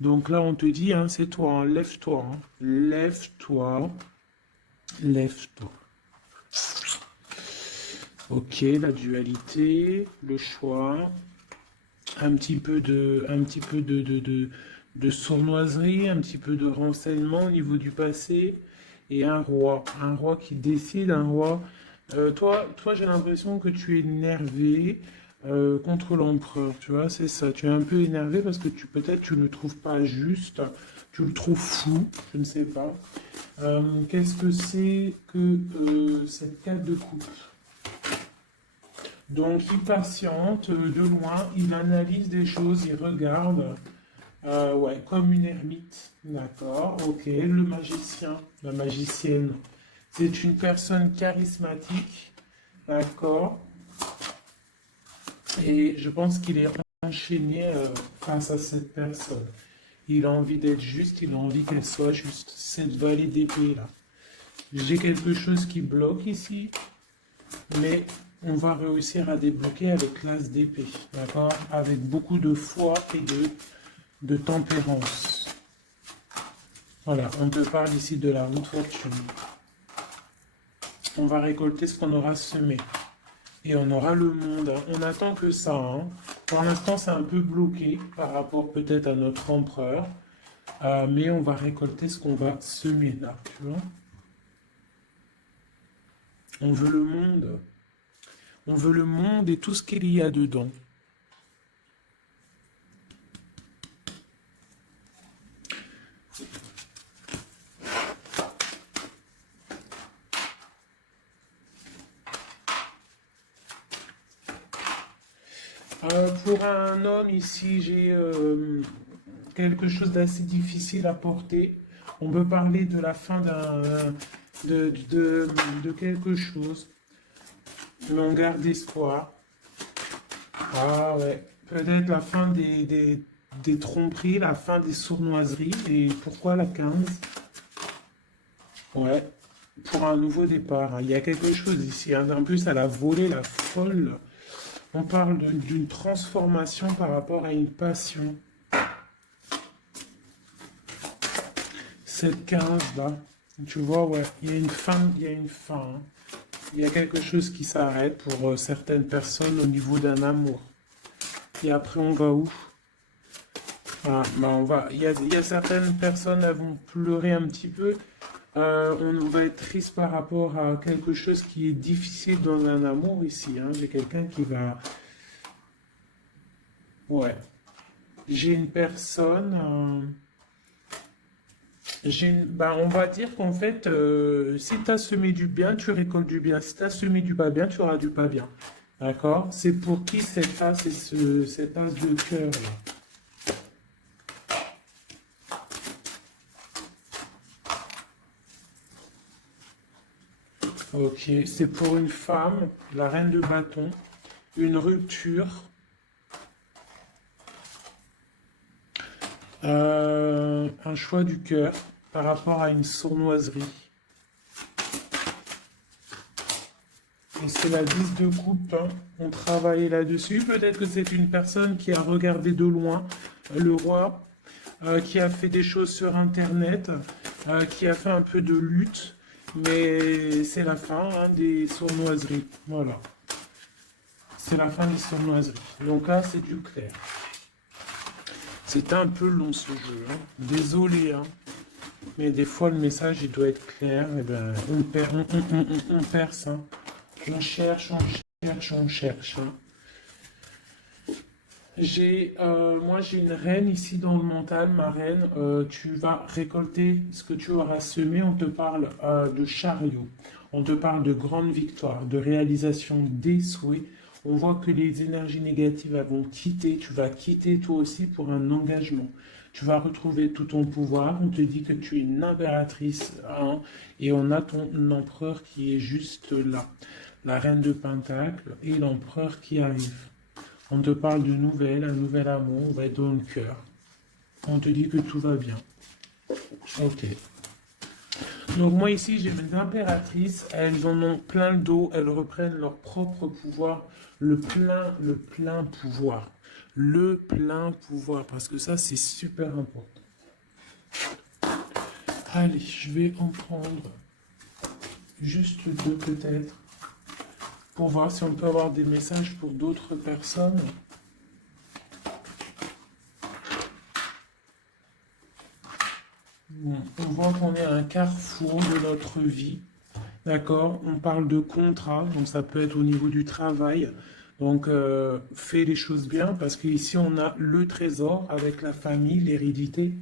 Donc là, on te dit, hein, c'est toi, hein, lève-toi. Hein. Lève-toi. Lève-toi. Ok, la dualité, le choix, un petit peu de sournoiserie, un petit peu de renseignement au niveau du passé, et un roi qui décide, un roi. Toi, j'ai l'impression que tu es énervé contre l'empereur, tu vois, c'est ça. Tu es un peu énervé parce que peut-être tu ne le trouves pas juste, tu le trouves fou, je ne sais pas. Qu'est-ce que c'est que cette carte de coupe? Donc, il patiente de loin, il analyse des choses, il regarde, ouais, comme une ermite, d'accord, ok. Le magicien, la magicienne, c'est une personne charismatique, d'accord, et je pense qu'il est enchaîné face à cette personne. Il a envie d'être juste, il a envie qu'elle soit juste. Cette vallée d'épée là. J'ai quelque chose qui bloque ici, mais on va réussir à débloquer avec l'as d'épée, d'accord? Avec beaucoup de foi et de tempérance. Voilà, on te parle ici de la roue de fortune. On va récolter ce qu'on aura semé. Et on aura le monde. Hein. On attend que ça. Hein. Pour l'instant, c'est un peu bloqué par rapport peut-être à notre empereur. Mais on va récolter ce qu'on va semer là, tu vois? On veut le monde. On veut le monde et tout ce qu'il y a dedans. Pour un homme ici, j'ai quelque chose d'assez difficile à porter. On peut parler de la fin de quelque chose, mais on garde espoir. Ah ouais, peut-être la fin des tromperies, la fin des sournoiseries. Et pourquoi la 15? Ouais, pour un nouveau départ. Hein. Il y a quelque chose ici. Hein. En plus, elle a volé la folle. On parle d'une transformation par rapport à une passion. Cette 15 là, tu vois, ouais, il y a une fin, il y a une fin. Hein. Il y a quelque chose qui s'arrête pour certaines personnes au niveau d'un amour. Et après, on va où? Ah, bah il y a certaines personnes, elles vont pleurer un petit peu. On va être triste par rapport à quelque chose qui est difficile dans un amour ici. Hein. J'ai quelqu'un qui va. Ouais. J'ai une personne. On va dire qu'en fait, si tu as semé du bien, tu récoltes du bien. Si tu as semé du pas bien, tu auras du pas bien. D'accord? C'est pour qui cet as et cet as de cœur là? Ok, c'est pour une femme, la reine de bâton, une rupture, un choix du cœur par rapport à une sournoiserie. Et c'est la 10 de coupe, hein. On travaille là-dessus. Peut-être que c'est une personne qui a regardé de loin le roi, qui a fait des choses sur Internet, qui a fait un peu de lutte, mais c'est la fin hein, des sournoiseries. Voilà, c'est la fin des sournoiseries. Donc là, c'est du clair. C'est un peu long ce jeu. Hein. Désolé, hein. Mais des fois le message il doit être clair. Et ben, on perd, on perce. Hein. On cherche, on cherche, on cherche. Hein. Moi j'ai une reine ici dans le mental, ma reine. Tu vas récolter ce que tu auras semé. On te parle de chariot. On te parle de grande victoire, de réalisation des souhaits. On voit que les énergies négatives elles vont quitter. Tu vas quitter toi aussi pour un engagement. Tu vas retrouver tout ton pouvoir. On te dit que tu es une impératrice. Hein, et on a ton empereur qui est juste là. La reine de Pentacle et l'empereur qui arrive. On te parle de nouvelles, un nouvel amour, on va être dans le cœur. On te dit que tout va bien. Ok. Donc moi ici, j'ai mes impératrices, elles en ont plein le dos, elles reprennent leur propre pouvoir, le plein pouvoir. Le plein pouvoir, parce que ça, c'est super important. Allez, je vais en prendre juste deux peut-être, pour voir si on peut avoir des messages pour d'autres personnes. Bon, on voit qu'on est à un carrefour de notre vie. D'accord? On parle de contrat, donc ça peut être au niveau du travail. Donc, fais les choses bien parce qu'ici, on a le trésor avec la famille, l'hérédité.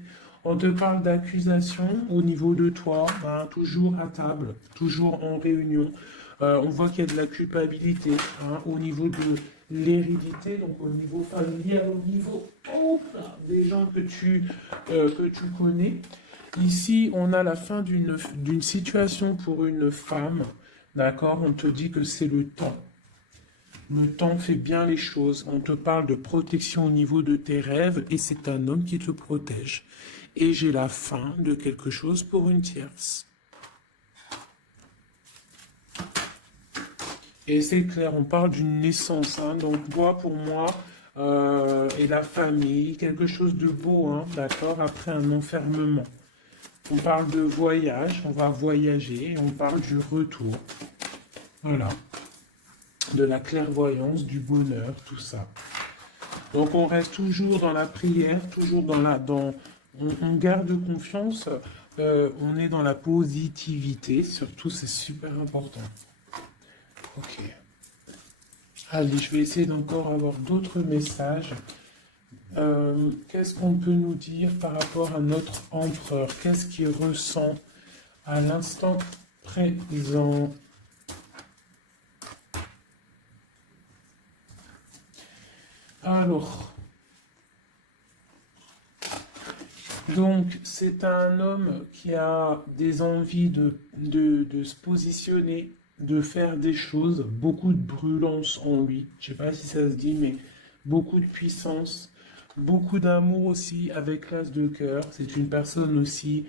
On te parle d'accusation au niveau de toi, hein, toujours à table, toujours en réunion. On voit qu'il y a de la culpabilité hein, au niveau de l'hérédité, donc au niveau familial, au niveau hop là, des gens que tu connais. Ici, on a la fin d'une situation pour une femme. D'accord? On te dit que c'est le temps. Le temps fait bien les choses. On te parle de protection au niveau de tes rêves et c'est un homme qui te protège. Et j'ai la fin de quelque chose pour une tierce. Et c'est clair, on parle d'une naissance. Hein. Donc, moi, pour moi, et la famille, quelque chose de beau, hein, d'accord, après un enfermement. On parle de voyage, on va voyager, on parle du retour. Voilà. De la clairvoyance, du bonheur, tout ça. Donc on reste toujours dans la prière, toujours on garde confiance, on est dans la positivité, surtout c'est super important. Ok. Allez, je vais essayer d'encore avoir d'autres messages. Qu'est-ce qu'on peut nous dire par rapport à notre empereur? Qu'est-ce qu'il ressent à l'instant présent? Alors, donc c'est un homme qui a des envies de se positionner, de faire des choses, beaucoup de brûlance en lui. Je sais pas si ça se dit, mais beaucoup de puissance, beaucoup d'amour aussi avec l'as de cœur. C'est une personne aussi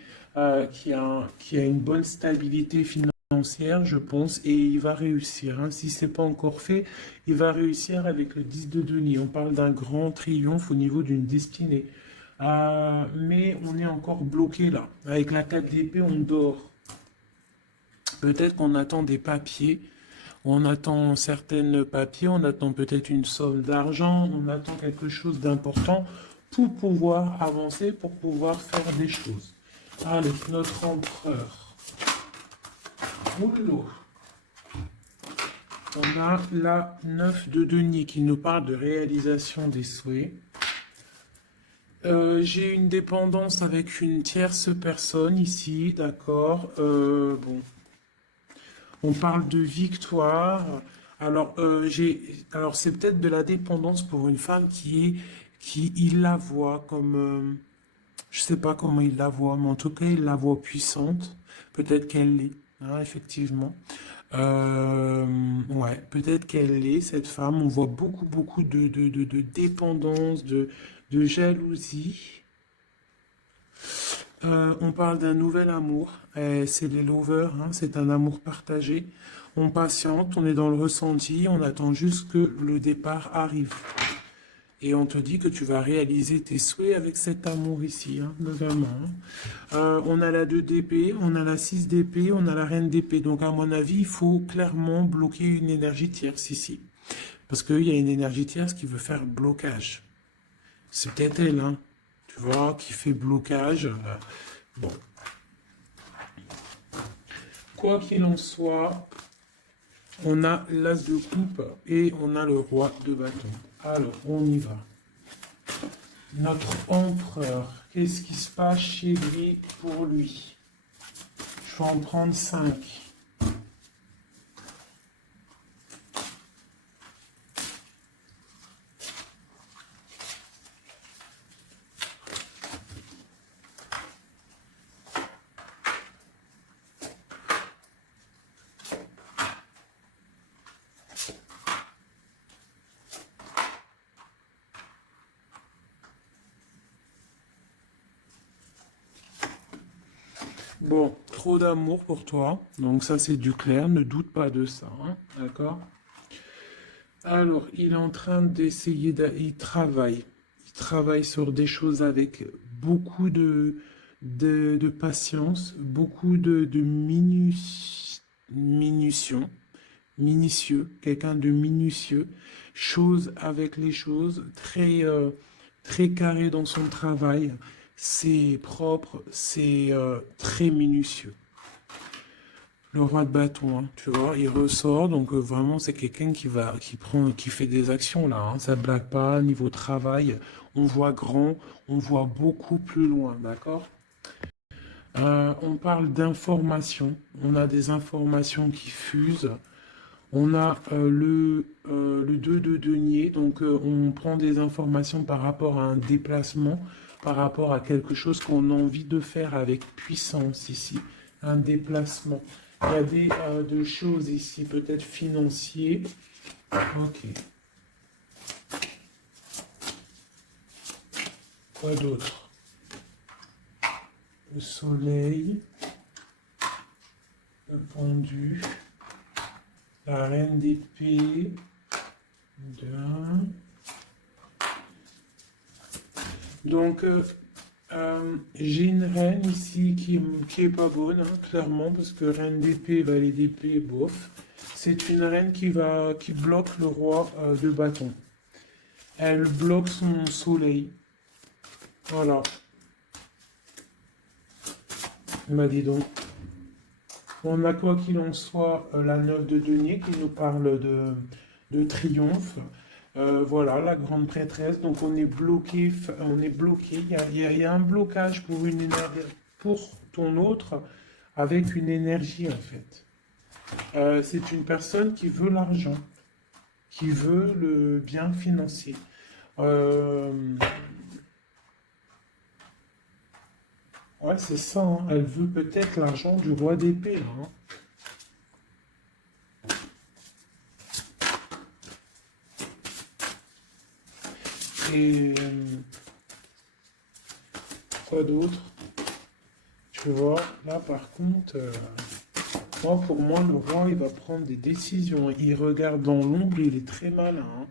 qui a une bonne stabilité financière, je pense, et il va réussir. Hein. Si c'est pas encore fait, il va réussir avec le 10 de Denis. On parle d'un grand triomphe au niveau d'une destinée. Mais on est encore bloqué là. Avec la 4 d'épée, on dort. Peut-être qu'on attend des papiers, on attend certains papiers, on attend peut-être une somme d'argent, on attend quelque chose d'important pour pouvoir avancer, pour pouvoir faire des choses. Allez, notre empereur. Oulou. On a la 9 de denier qui nous parle de réalisation des souhaits. J'ai une dépendance avec une tierce personne ici, d'accord. Bon, on parle de victoire. Alors c'est peut-être de la dépendance pour une femme qui il la voit comme, je sais pas comment il la voit, mais en tout cas il la voit puissante. Peut-être qu'elle l'est, hein, effectivement. Ouais, peut-être qu'elle l'est cette femme. On voit beaucoup de dépendance, de jalousie. On parle d'un nouvel amour, c'est les lovers, hein, c'est un amour partagé. On patiente, on est dans le ressenti, on attend juste que le départ arrive. Et on te dit que tu vas réaliser tes souhaits avec cet amour ici, hein, notamment. Hein. On a la 2 d'épée, on a la 6 d'épée, on a la reine d'épée. Donc à mon avis, il faut clairement bloquer une énergie tierce ici. Parce qu'il y a une énergie tierce qui veut faire blocage. C'est peut-être elle, hein, tu vois, qui fait blocage. Bon. Quoi qu'il en soit, on a l'as de coupe et on a le roi de bâton. Alors, on y va. Notre empereur, qu'est-ce qui se passe chez lui pour lui? Je vais en prendre 5. Bon, trop d'amour pour toi. Donc ça, c'est du clair. Ne doute pas de ça. Hein, d'accord? Alors, il est en train d'essayer, il travaille. Il travaille sur des choses avec beaucoup de patience, beaucoup de minution, minutieux, quelqu'un de minutieux, chose avec les choses, très carré dans son travail. C'est propre, c'est très minutieux. Le roi de bâton, hein, tu vois, il ressort, donc vraiment c'est quelqu'un qui fait des actions là, hein, ça blague pas, niveau travail, on voit grand, on voit beaucoup plus loin, d'accord? On parle d'informations, on a des informations qui fusent, on a le 2 de denier, donc on prend des informations par rapport à un déplacement, par rapport à quelque chose qu'on a envie de faire avec puissance ici, un déplacement. Il y a de choses ici, peut-être financiers. Ok. Quoi d'autre? Le soleil, le pendu, la reine d'épée, donc j'ai une reine ici qui est pas bonne, hein, clairement, parce que reine d'épée, valet d'épée, bof. C'est une reine qui bloque le roi de bâton. Elle bloque son soleil. Voilà. Bah dis donc. On a quoi qu'il en soit la 9 de denier qui nous parle de triomphe. Voilà, la grande prêtresse. Donc on est bloqué, on est bloqué. Il y a un blocage pour une énergie, pour ton autre, avec une énergie en fait. C'est une personne qui veut l'argent, qui veut le bien financier. Ouais, c'est ça, hein. Elle veut peut-être l'argent du roi d'épée, hein. Et quoi d'autre? Tu vois, là par contre, pour moi, le roi, il va prendre des décisions. Il regarde dans l'ombre, il est très malin, hein.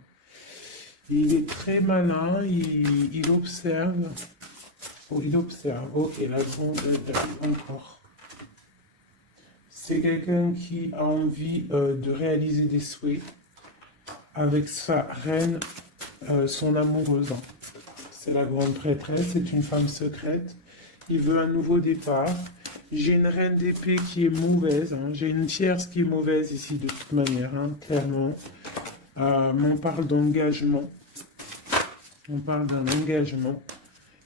Il est très malin, il observe. Oh, il observe. Ok, la seconde, encore. C'est quelqu'un qui a envie de réaliser des souhaits avec sa reine, son amoureuse, hein. C'est la grande prêtresse, c'est une femme secrète. Il veut un nouveau départ. J'ai une reine d'épée qui est mauvaise, hein. J'ai une tierce qui est mauvaise ici de toute manière, hein, clairement. On parle d'engagement. On parle d'un engagement.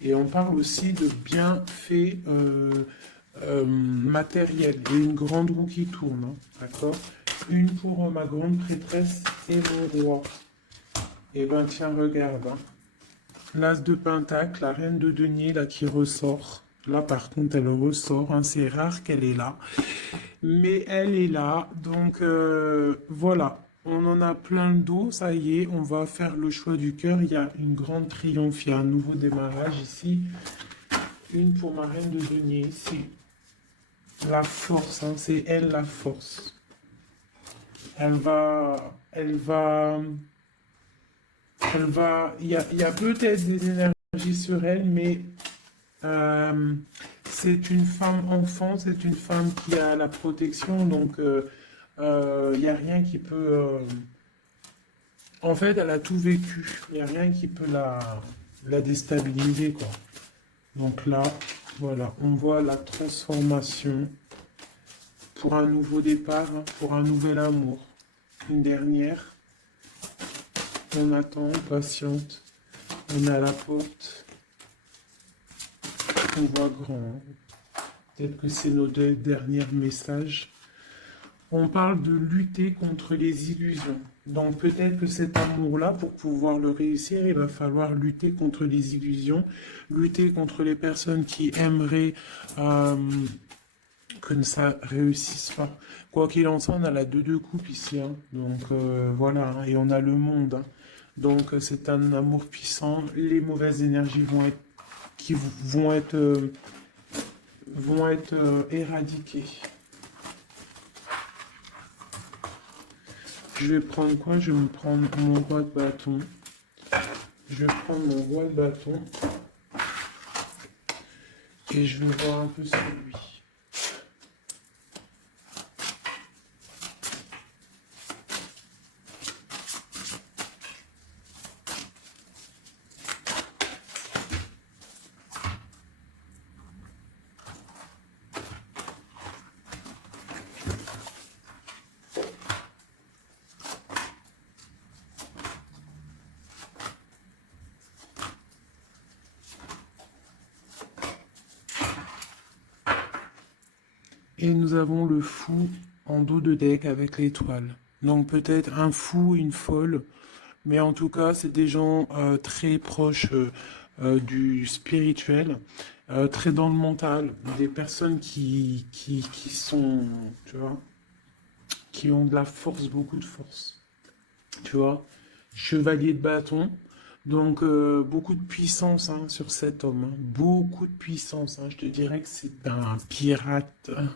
Et on parle aussi de bienfaits matériels. Il y a une grande roue qui tourne, hein, d'accord? Une pour ma grande prêtresse et mon roi. Eh ben tiens, regarde, hein. L'as de pentacle, la reine de denier, là, qui ressort. Là, par contre, elle ressort, hein. C'est rare qu'elle est là. Mais elle est là. Donc, voilà. On en a plein le dos. Ça y est, on va faire le choix du cœur. Il y a une grande triomphe. Il y a un nouveau démarrage ici. Une pour ma reine de denier, ici. La force, hein. C'est elle, la force. Elle va, il y a peut-être des énergies sur elle, mais c'est une femme enfant, c'est une femme qui a la protection, donc il n'y a rien qui peut... En fait, elle a tout vécu, il n'y a rien qui peut la déstabiliser, quoi. Donc là, voilà, on voit la transformation pour un nouveau départ, hein, pour un nouvel amour. Une dernière. On attend, on patiente. On est à la porte. On voit grand. Peut-être que c'est nos deux derniers messages. On parle de lutter contre les illusions. Donc peut-être que cet amour-là, pour pouvoir le réussir, il va falloir lutter contre les illusions, lutter contre les personnes qui aimeraient que ça réussisse pas. Quoi qu'il en soit, on a la 2 de coupe ici, hein. Donc voilà, hein, et on a le monde, hein. Donc c'est un amour puissant. Les mauvaises énergies vont être vont être éradiqués. Je vais prendre quoi? Je vais me prendre mon roi de bâton. Je vais prendre mon roi de bâton. Et je vais voir un peu celui. Et nous avons le fou en dos de deck avec l'étoile. Donc peut-être un fou, une folle, mais en tout cas, c'est des gens très proches du spirituel, très dans le mental, des personnes qui sont, tu vois, qui ont de la force, beaucoup de force, tu vois. Chevalier de bâton, donc beaucoup de puissance hein, sur cet homme, hein. Beaucoup de puissance. Hein. Je te dirais que c'est un pirate. Hein,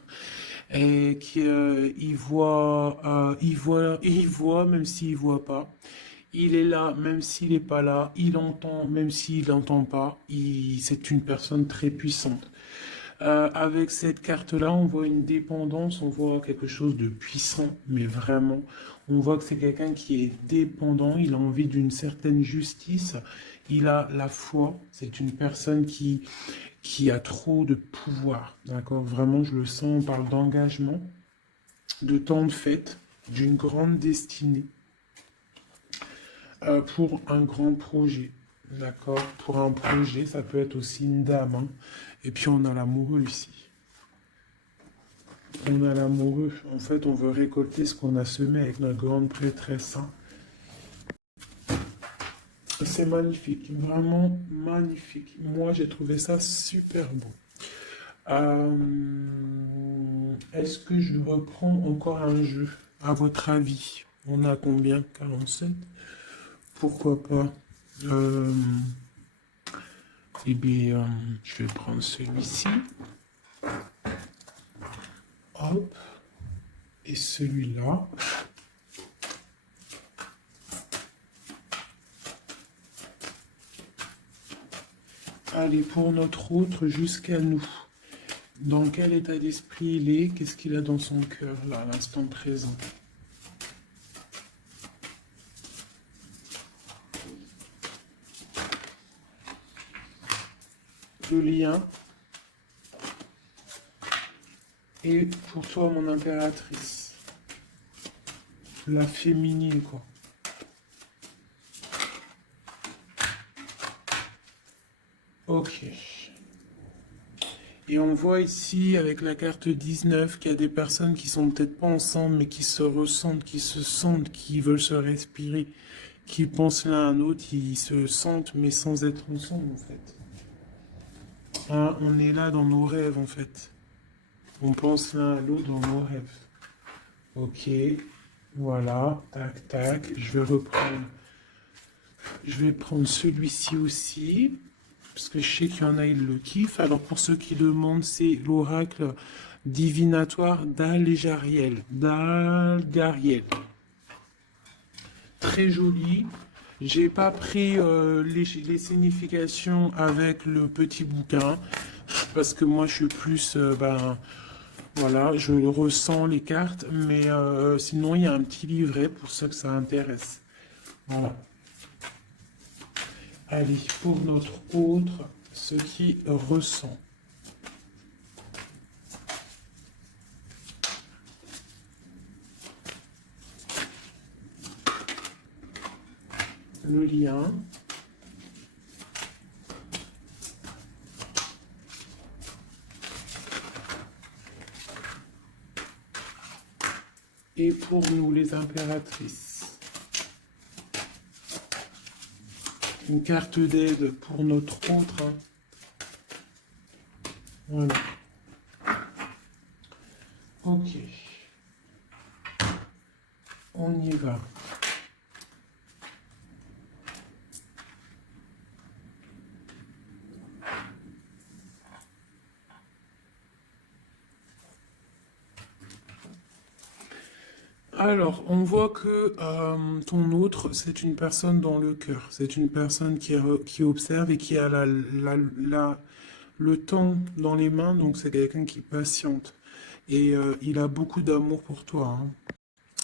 et qui il voit même s'il voit pas. Il est là même s'il n'est pas là. Il entend même s'il n'entend pas. C'est une personne très puissante. Avec cette carte-là, on voit une dépendance, on voit quelque chose de puissant, mais vraiment, on voit que c'est quelqu'un qui est dépendant, il a envie d'une certaine justice, il a la foi, c'est une personne qui a trop de pouvoir, d'accord? Vraiment, je le sens, on parle d'engagement, de temps de fête, d'une grande destinée pour un grand projet, d'accord? Pour un projet, ça peut être aussi une dame, hein. Et puis on a l'amoureux ici. On a l'amoureux. En fait, on veut récolter ce qu'on a semé avec notre grande prêtresse. Hein. C'est magnifique, vraiment magnifique. Moi, j'ai trouvé ça super beau. Est-ce que je reprends encore un jeu? À votre avis, on a combien? 47? Pourquoi pas? Eh bien, je vais prendre celui-ci. Hop. Et celui-là. Allez, pour notre autre, jusqu'à nous. Dans quel état d'esprit il est? Qu'est-ce qu'il a dans son cœur, là, à l'instant présent? Le lien. Et pour toi, mon impératrice. La féminine, quoi. Ok. Et on voit ici, avec la carte 19, qu'il y a des personnes qui sont peut-être pas ensemble, mais qui se ressentent, qui se sentent, qui veulent se respirer, qui pensent l'un à l'autre, ils se sentent, mais sans être ensemble, en fait. Hein, on est là dans nos rêves, en fait. On pense l'un à l'autre dans nos rêves. Ok. Voilà. Tac, tac. Je vais reprendre. Je vais prendre celui-ci aussi. Parce que je sais qu'il y en a, ils le kiffent. Alors, pour ceux qui demandent, c'est l'oracle divinatoire d'Al-Jariel. D'Al-Jariel. Très joli. J'ai pas pris les significations avec le petit bouquin. Parce que moi, je suis plus... voilà, je ressens les cartes. Mais sinon, il y a un petit livret pour ceux que ça intéresse. Voilà. Allez, pour notre autre, ce qui ressent. Le lien. Et pour nous, les impératrices. Une carte d'aide pour notre autre. Hein. Voilà. Ok. On y va. Alors, on voit que ton autre, c'est une personne dans le cœur. C'est une personne qui observe et qui a le temps dans les mains. Donc, c'est quelqu'un qui patiente. Et il a beaucoup d'amour pour toi, hein.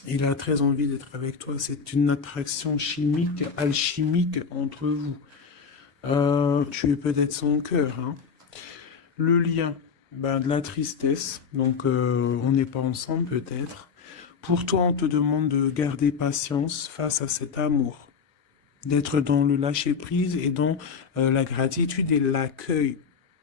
Il a très envie d'être avec toi. C'est une attraction chimique, alchimique entre vous. Tu es peut-être son cœur, hein. Le lien, ben, de la tristesse. Donc, on n'est pas ensemble peut-être. Pour toi, on te demande de garder patience face à cet amour, d'être dans le lâcher-prise et dans la gratitude et l'accueil.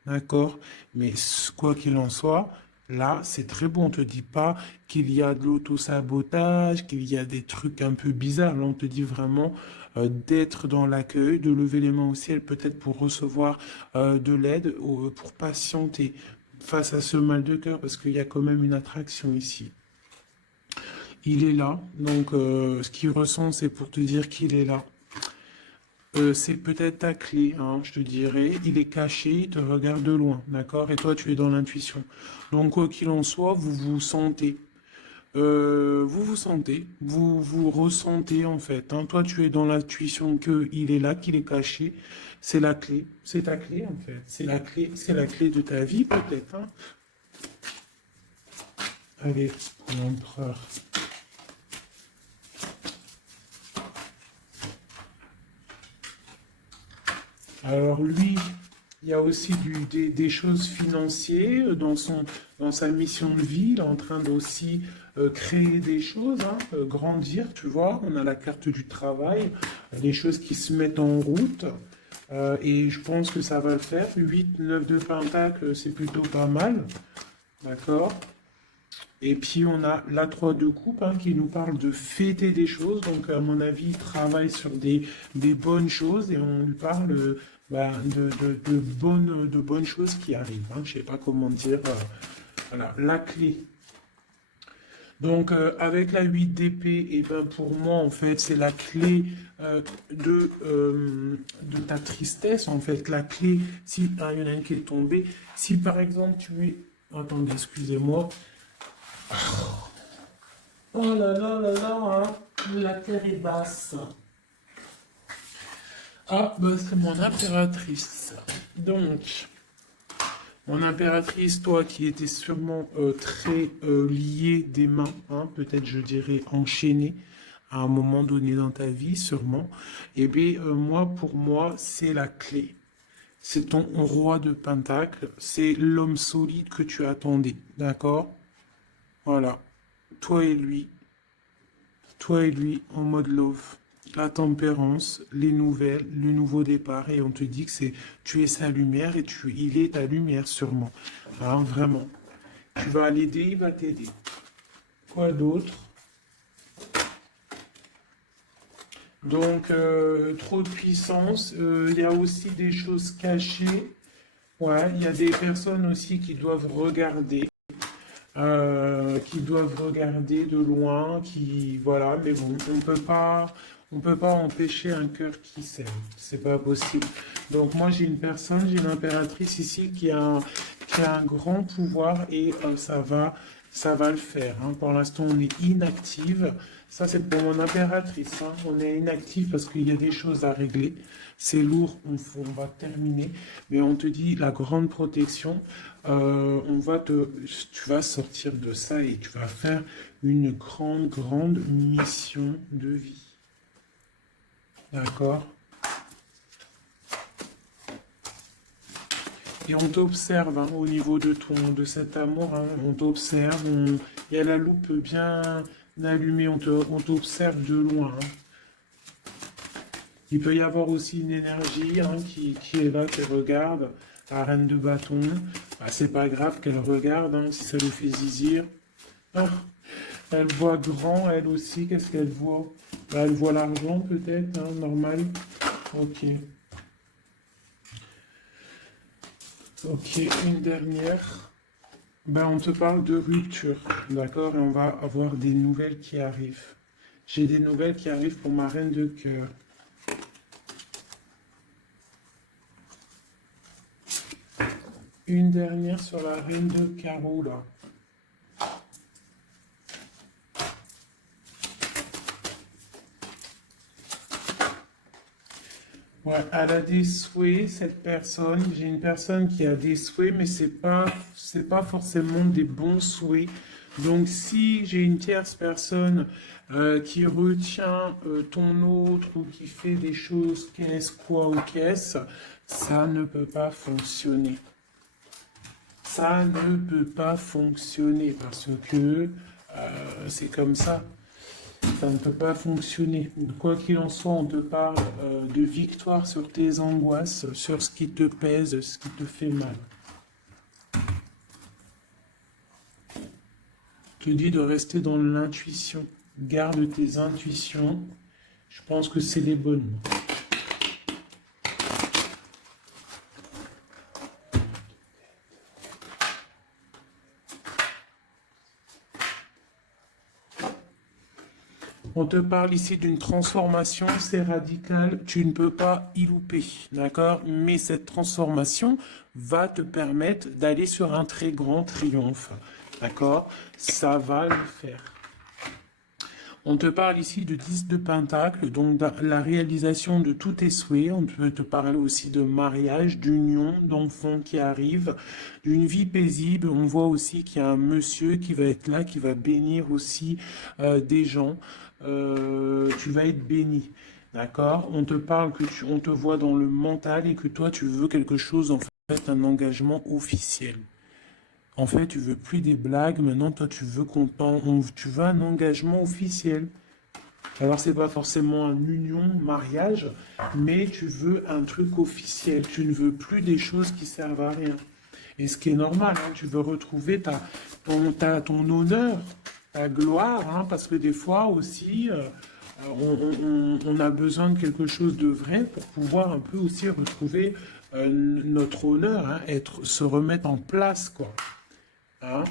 D'accord? Mais quoi qu'il en soit, là, c'est très bon. On te dit pas qu'il y a de l'auto-sabotage, qu'il y a des trucs un peu bizarres. Là, on te dit vraiment d'être dans l'accueil, de lever les mains au ciel, peut-être pour recevoir de l'aide, pour patienter face à ce mal de cœur, parce qu'il y a quand même une attraction ici. Il est là, donc ce qu'il ressent, c'est pour te dire qu'il est là. C'est peut-être ta clé, hein, je te dirais. Il est caché, il te regarde de loin, d'accord? Et toi, tu es dans l'intuition. Donc, quoi qu'il en soit, vous vous sentez. Vous vous sentez, vous vous ressentez en fait, hein. Toi, tu es dans l'intuition qu'il est là, qu'il est caché. C'est la clé, c'est ta clé en fait. C'est la clé de ta vie peut-être, hein. Allez, l'empereur. Alors lui, il y a aussi des choses financières dans sa mission de vie. Il est en train d'aussi créer des choses, hein, grandir, tu vois. On a la carte du travail, les choses qui se mettent en route. Et je pense que ça va le faire. 8, 9 de Pentacle, c'est plutôt pas mal. D'accord? Et puis on a la 3 de coupe, hein, qui nous parle de fêter des choses. Donc à mon avis, il travaille sur des bonnes choses et on lui parle bah, de bonnes choses qui arrivent, hein. Je sais pas comment dire. Voilà, la clé. Donc avec la 8 d'épée, et ben pour moi en fait c'est la clé de ta tristesse. En fait la clé, si il y en a une qui est tombée, si par exemple tu es... Attendez, excusez-moi. Oh là là là là, hein, la terre est basse. Ah, bah c'est mon impératrice. Donc, mon impératrice, toi qui étais sûrement très liée des mains, hein, peut-être je dirais enchaînée à un moment donné dans ta vie, sûrement. Eh bien, moi, pour moi, c'est la clé. C'est ton roi de Pentacle, c'est l'homme solide que tu attendais, d'accord? Voilà. Toi et lui, Toi et lui en mode love, la tempérance, les nouvelles, le nouveau départ, et on te dit que tu es sa lumière et il est ta lumière sûrement. Hein, vraiment. Tu vas l'aider, il va t'aider. Quoi d'autre? Donc, trop de puissance. Il y a aussi des choses cachées. Ouais, il y a des personnes aussi qui doivent regarder de loin, qui voilà, mais bon, on peut pas empêcher un cœur qui s'aime, c'est pas possible. Donc moi j'ai une impératrice ici qui a un grand pouvoir et ça va le faire, hein. Pour l'instant on est inactive. Ça c'est pour mon impératrice, hein. On est inactive parce qu'il y a des choses à régler. C'est lourd, on va terminer, mais on te dit la grande protection. Tu vas sortir de ça et tu vas faire une grande mission de vie. D'accord? Et on t'observe, hein, au niveau de cet amour, hein, on t'observe, il y a la loupe bien allumée, on t'observe de loin, hein. Il peut y avoir aussi une énergie, hein, qui est là, qui regarde, la reine de bâton. Bah, c'est pas grave qu'elle regarde, hein, si ça lui fait zizir. Ah, elle voit grand, elle aussi. Qu'est-ce qu'elle voit? Bah, elle voit l'argent peut-être, hein, normal. Ok. Ok, une dernière. Ben, on te parle de rupture, d'accord? Et on va avoir des nouvelles qui arrivent. J'ai des nouvelles qui arrivent pour ma reine de cœur. Une dernière sur la reine de carreau, là. Ouais, elle a des souhaits, cette personne. J'ai une personne qui a des souhaits, mais c'est pas forcément des bons souhaits. Donc, si j'ai une tierce personne qui retient ton autre ou qui fait des choses qu'est-ce, quoi ou qu'est-ce, ça ne peut pas fonctionner. Ça ne peut pas fonctionner parce que c'est comme ça. Ça ne peut pas fonctionner. Quoi qu'il en soit, on te parle de victoire sur tes angoisses, sur ce qui te pèse, ce qui te fait mal. Je te dis de rester dans l'intuition. Garde tes intuitions. Je pense que c'est les bonnes. On te parle ici d'une transformation, c'est radical, tu ne peux pas y louper, d'accord? Mais cette transformation va te permettre d'aller sur un très grand triomphe, d'accord? Ça va le faire. On te parle ici de 10 de Pentacle, donc la réalisation de tous tes souhaits. On peut te parler aussi de mariage, d'union, d'enfants qui arrivent, d'une vie paisible. On voit aussi qu'il y a un monsieur qui va être là, qui va bénir aussi des gens. Tu vas être béni. D'accord? On te parle on te voit dans le mental et que toi, tu veux quelque chose, en fait, un engagement officiel. En fait, tu veux plus des blagues, maintenant toi tu veux tu veux un engagement officiel. Alors c'est pas forcément une union, mariage, mais tu veux un truc officiel. Tu ne veux plus des choses qui servent à rien. Et ce qui est normal, hein, tu veux retrouver ton honneur, ta gloire, hein, parce que des fois aussi, on a besoin de quelque chose de vrai pour pouvoir un peu aussi retrouver notre honneur, hein, se remettre en place, quoi. Hein.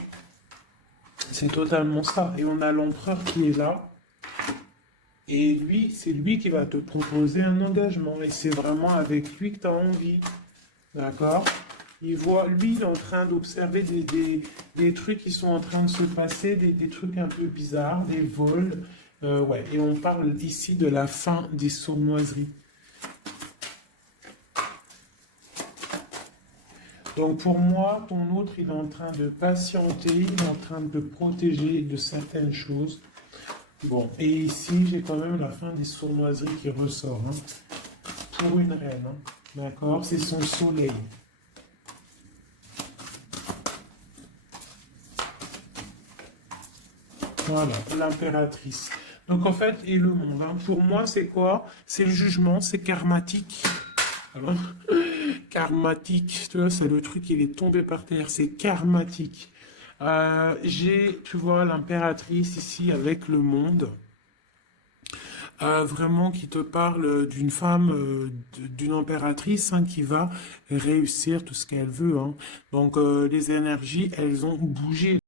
C'est totalement ça. Et on a l'empereur qui est là. Et lui, c'est lui qui va te proposer un engagement. Et c'est vraiment avec lui que tu as envie. D'accord? Lui, il est en train d'observer des trucs qui sont en train de se passer, des trucs un peu bizarres, des vols. Ouais. Et on parle ici de la fin des sournoiseries. Donc pour moi, ton autre, il est en train de patienter, il est en train de te protéger de certaines choses. Bon, et ici, j'ai quand même la fin des sournoiseries qui ressort. Hein, pour une reine, hein, d'accord? C'est son soleil. Voilà, l'impératrice. Donc en fait, et le monde, hein, pour moi, c'est quoi? C'est le jugement, c'est karmatique. Alors, karmatique, tu vois, c'est le truc, il est tombé par terre, c'est karmatique. Tu vois, l'impératrice ici avec le monde, vraiment qui te parle d'une femme, d'une impératrice hein, qui va réussir tout ce qu'elle veut. Hein. Donc, les énergies, elles ont bougé.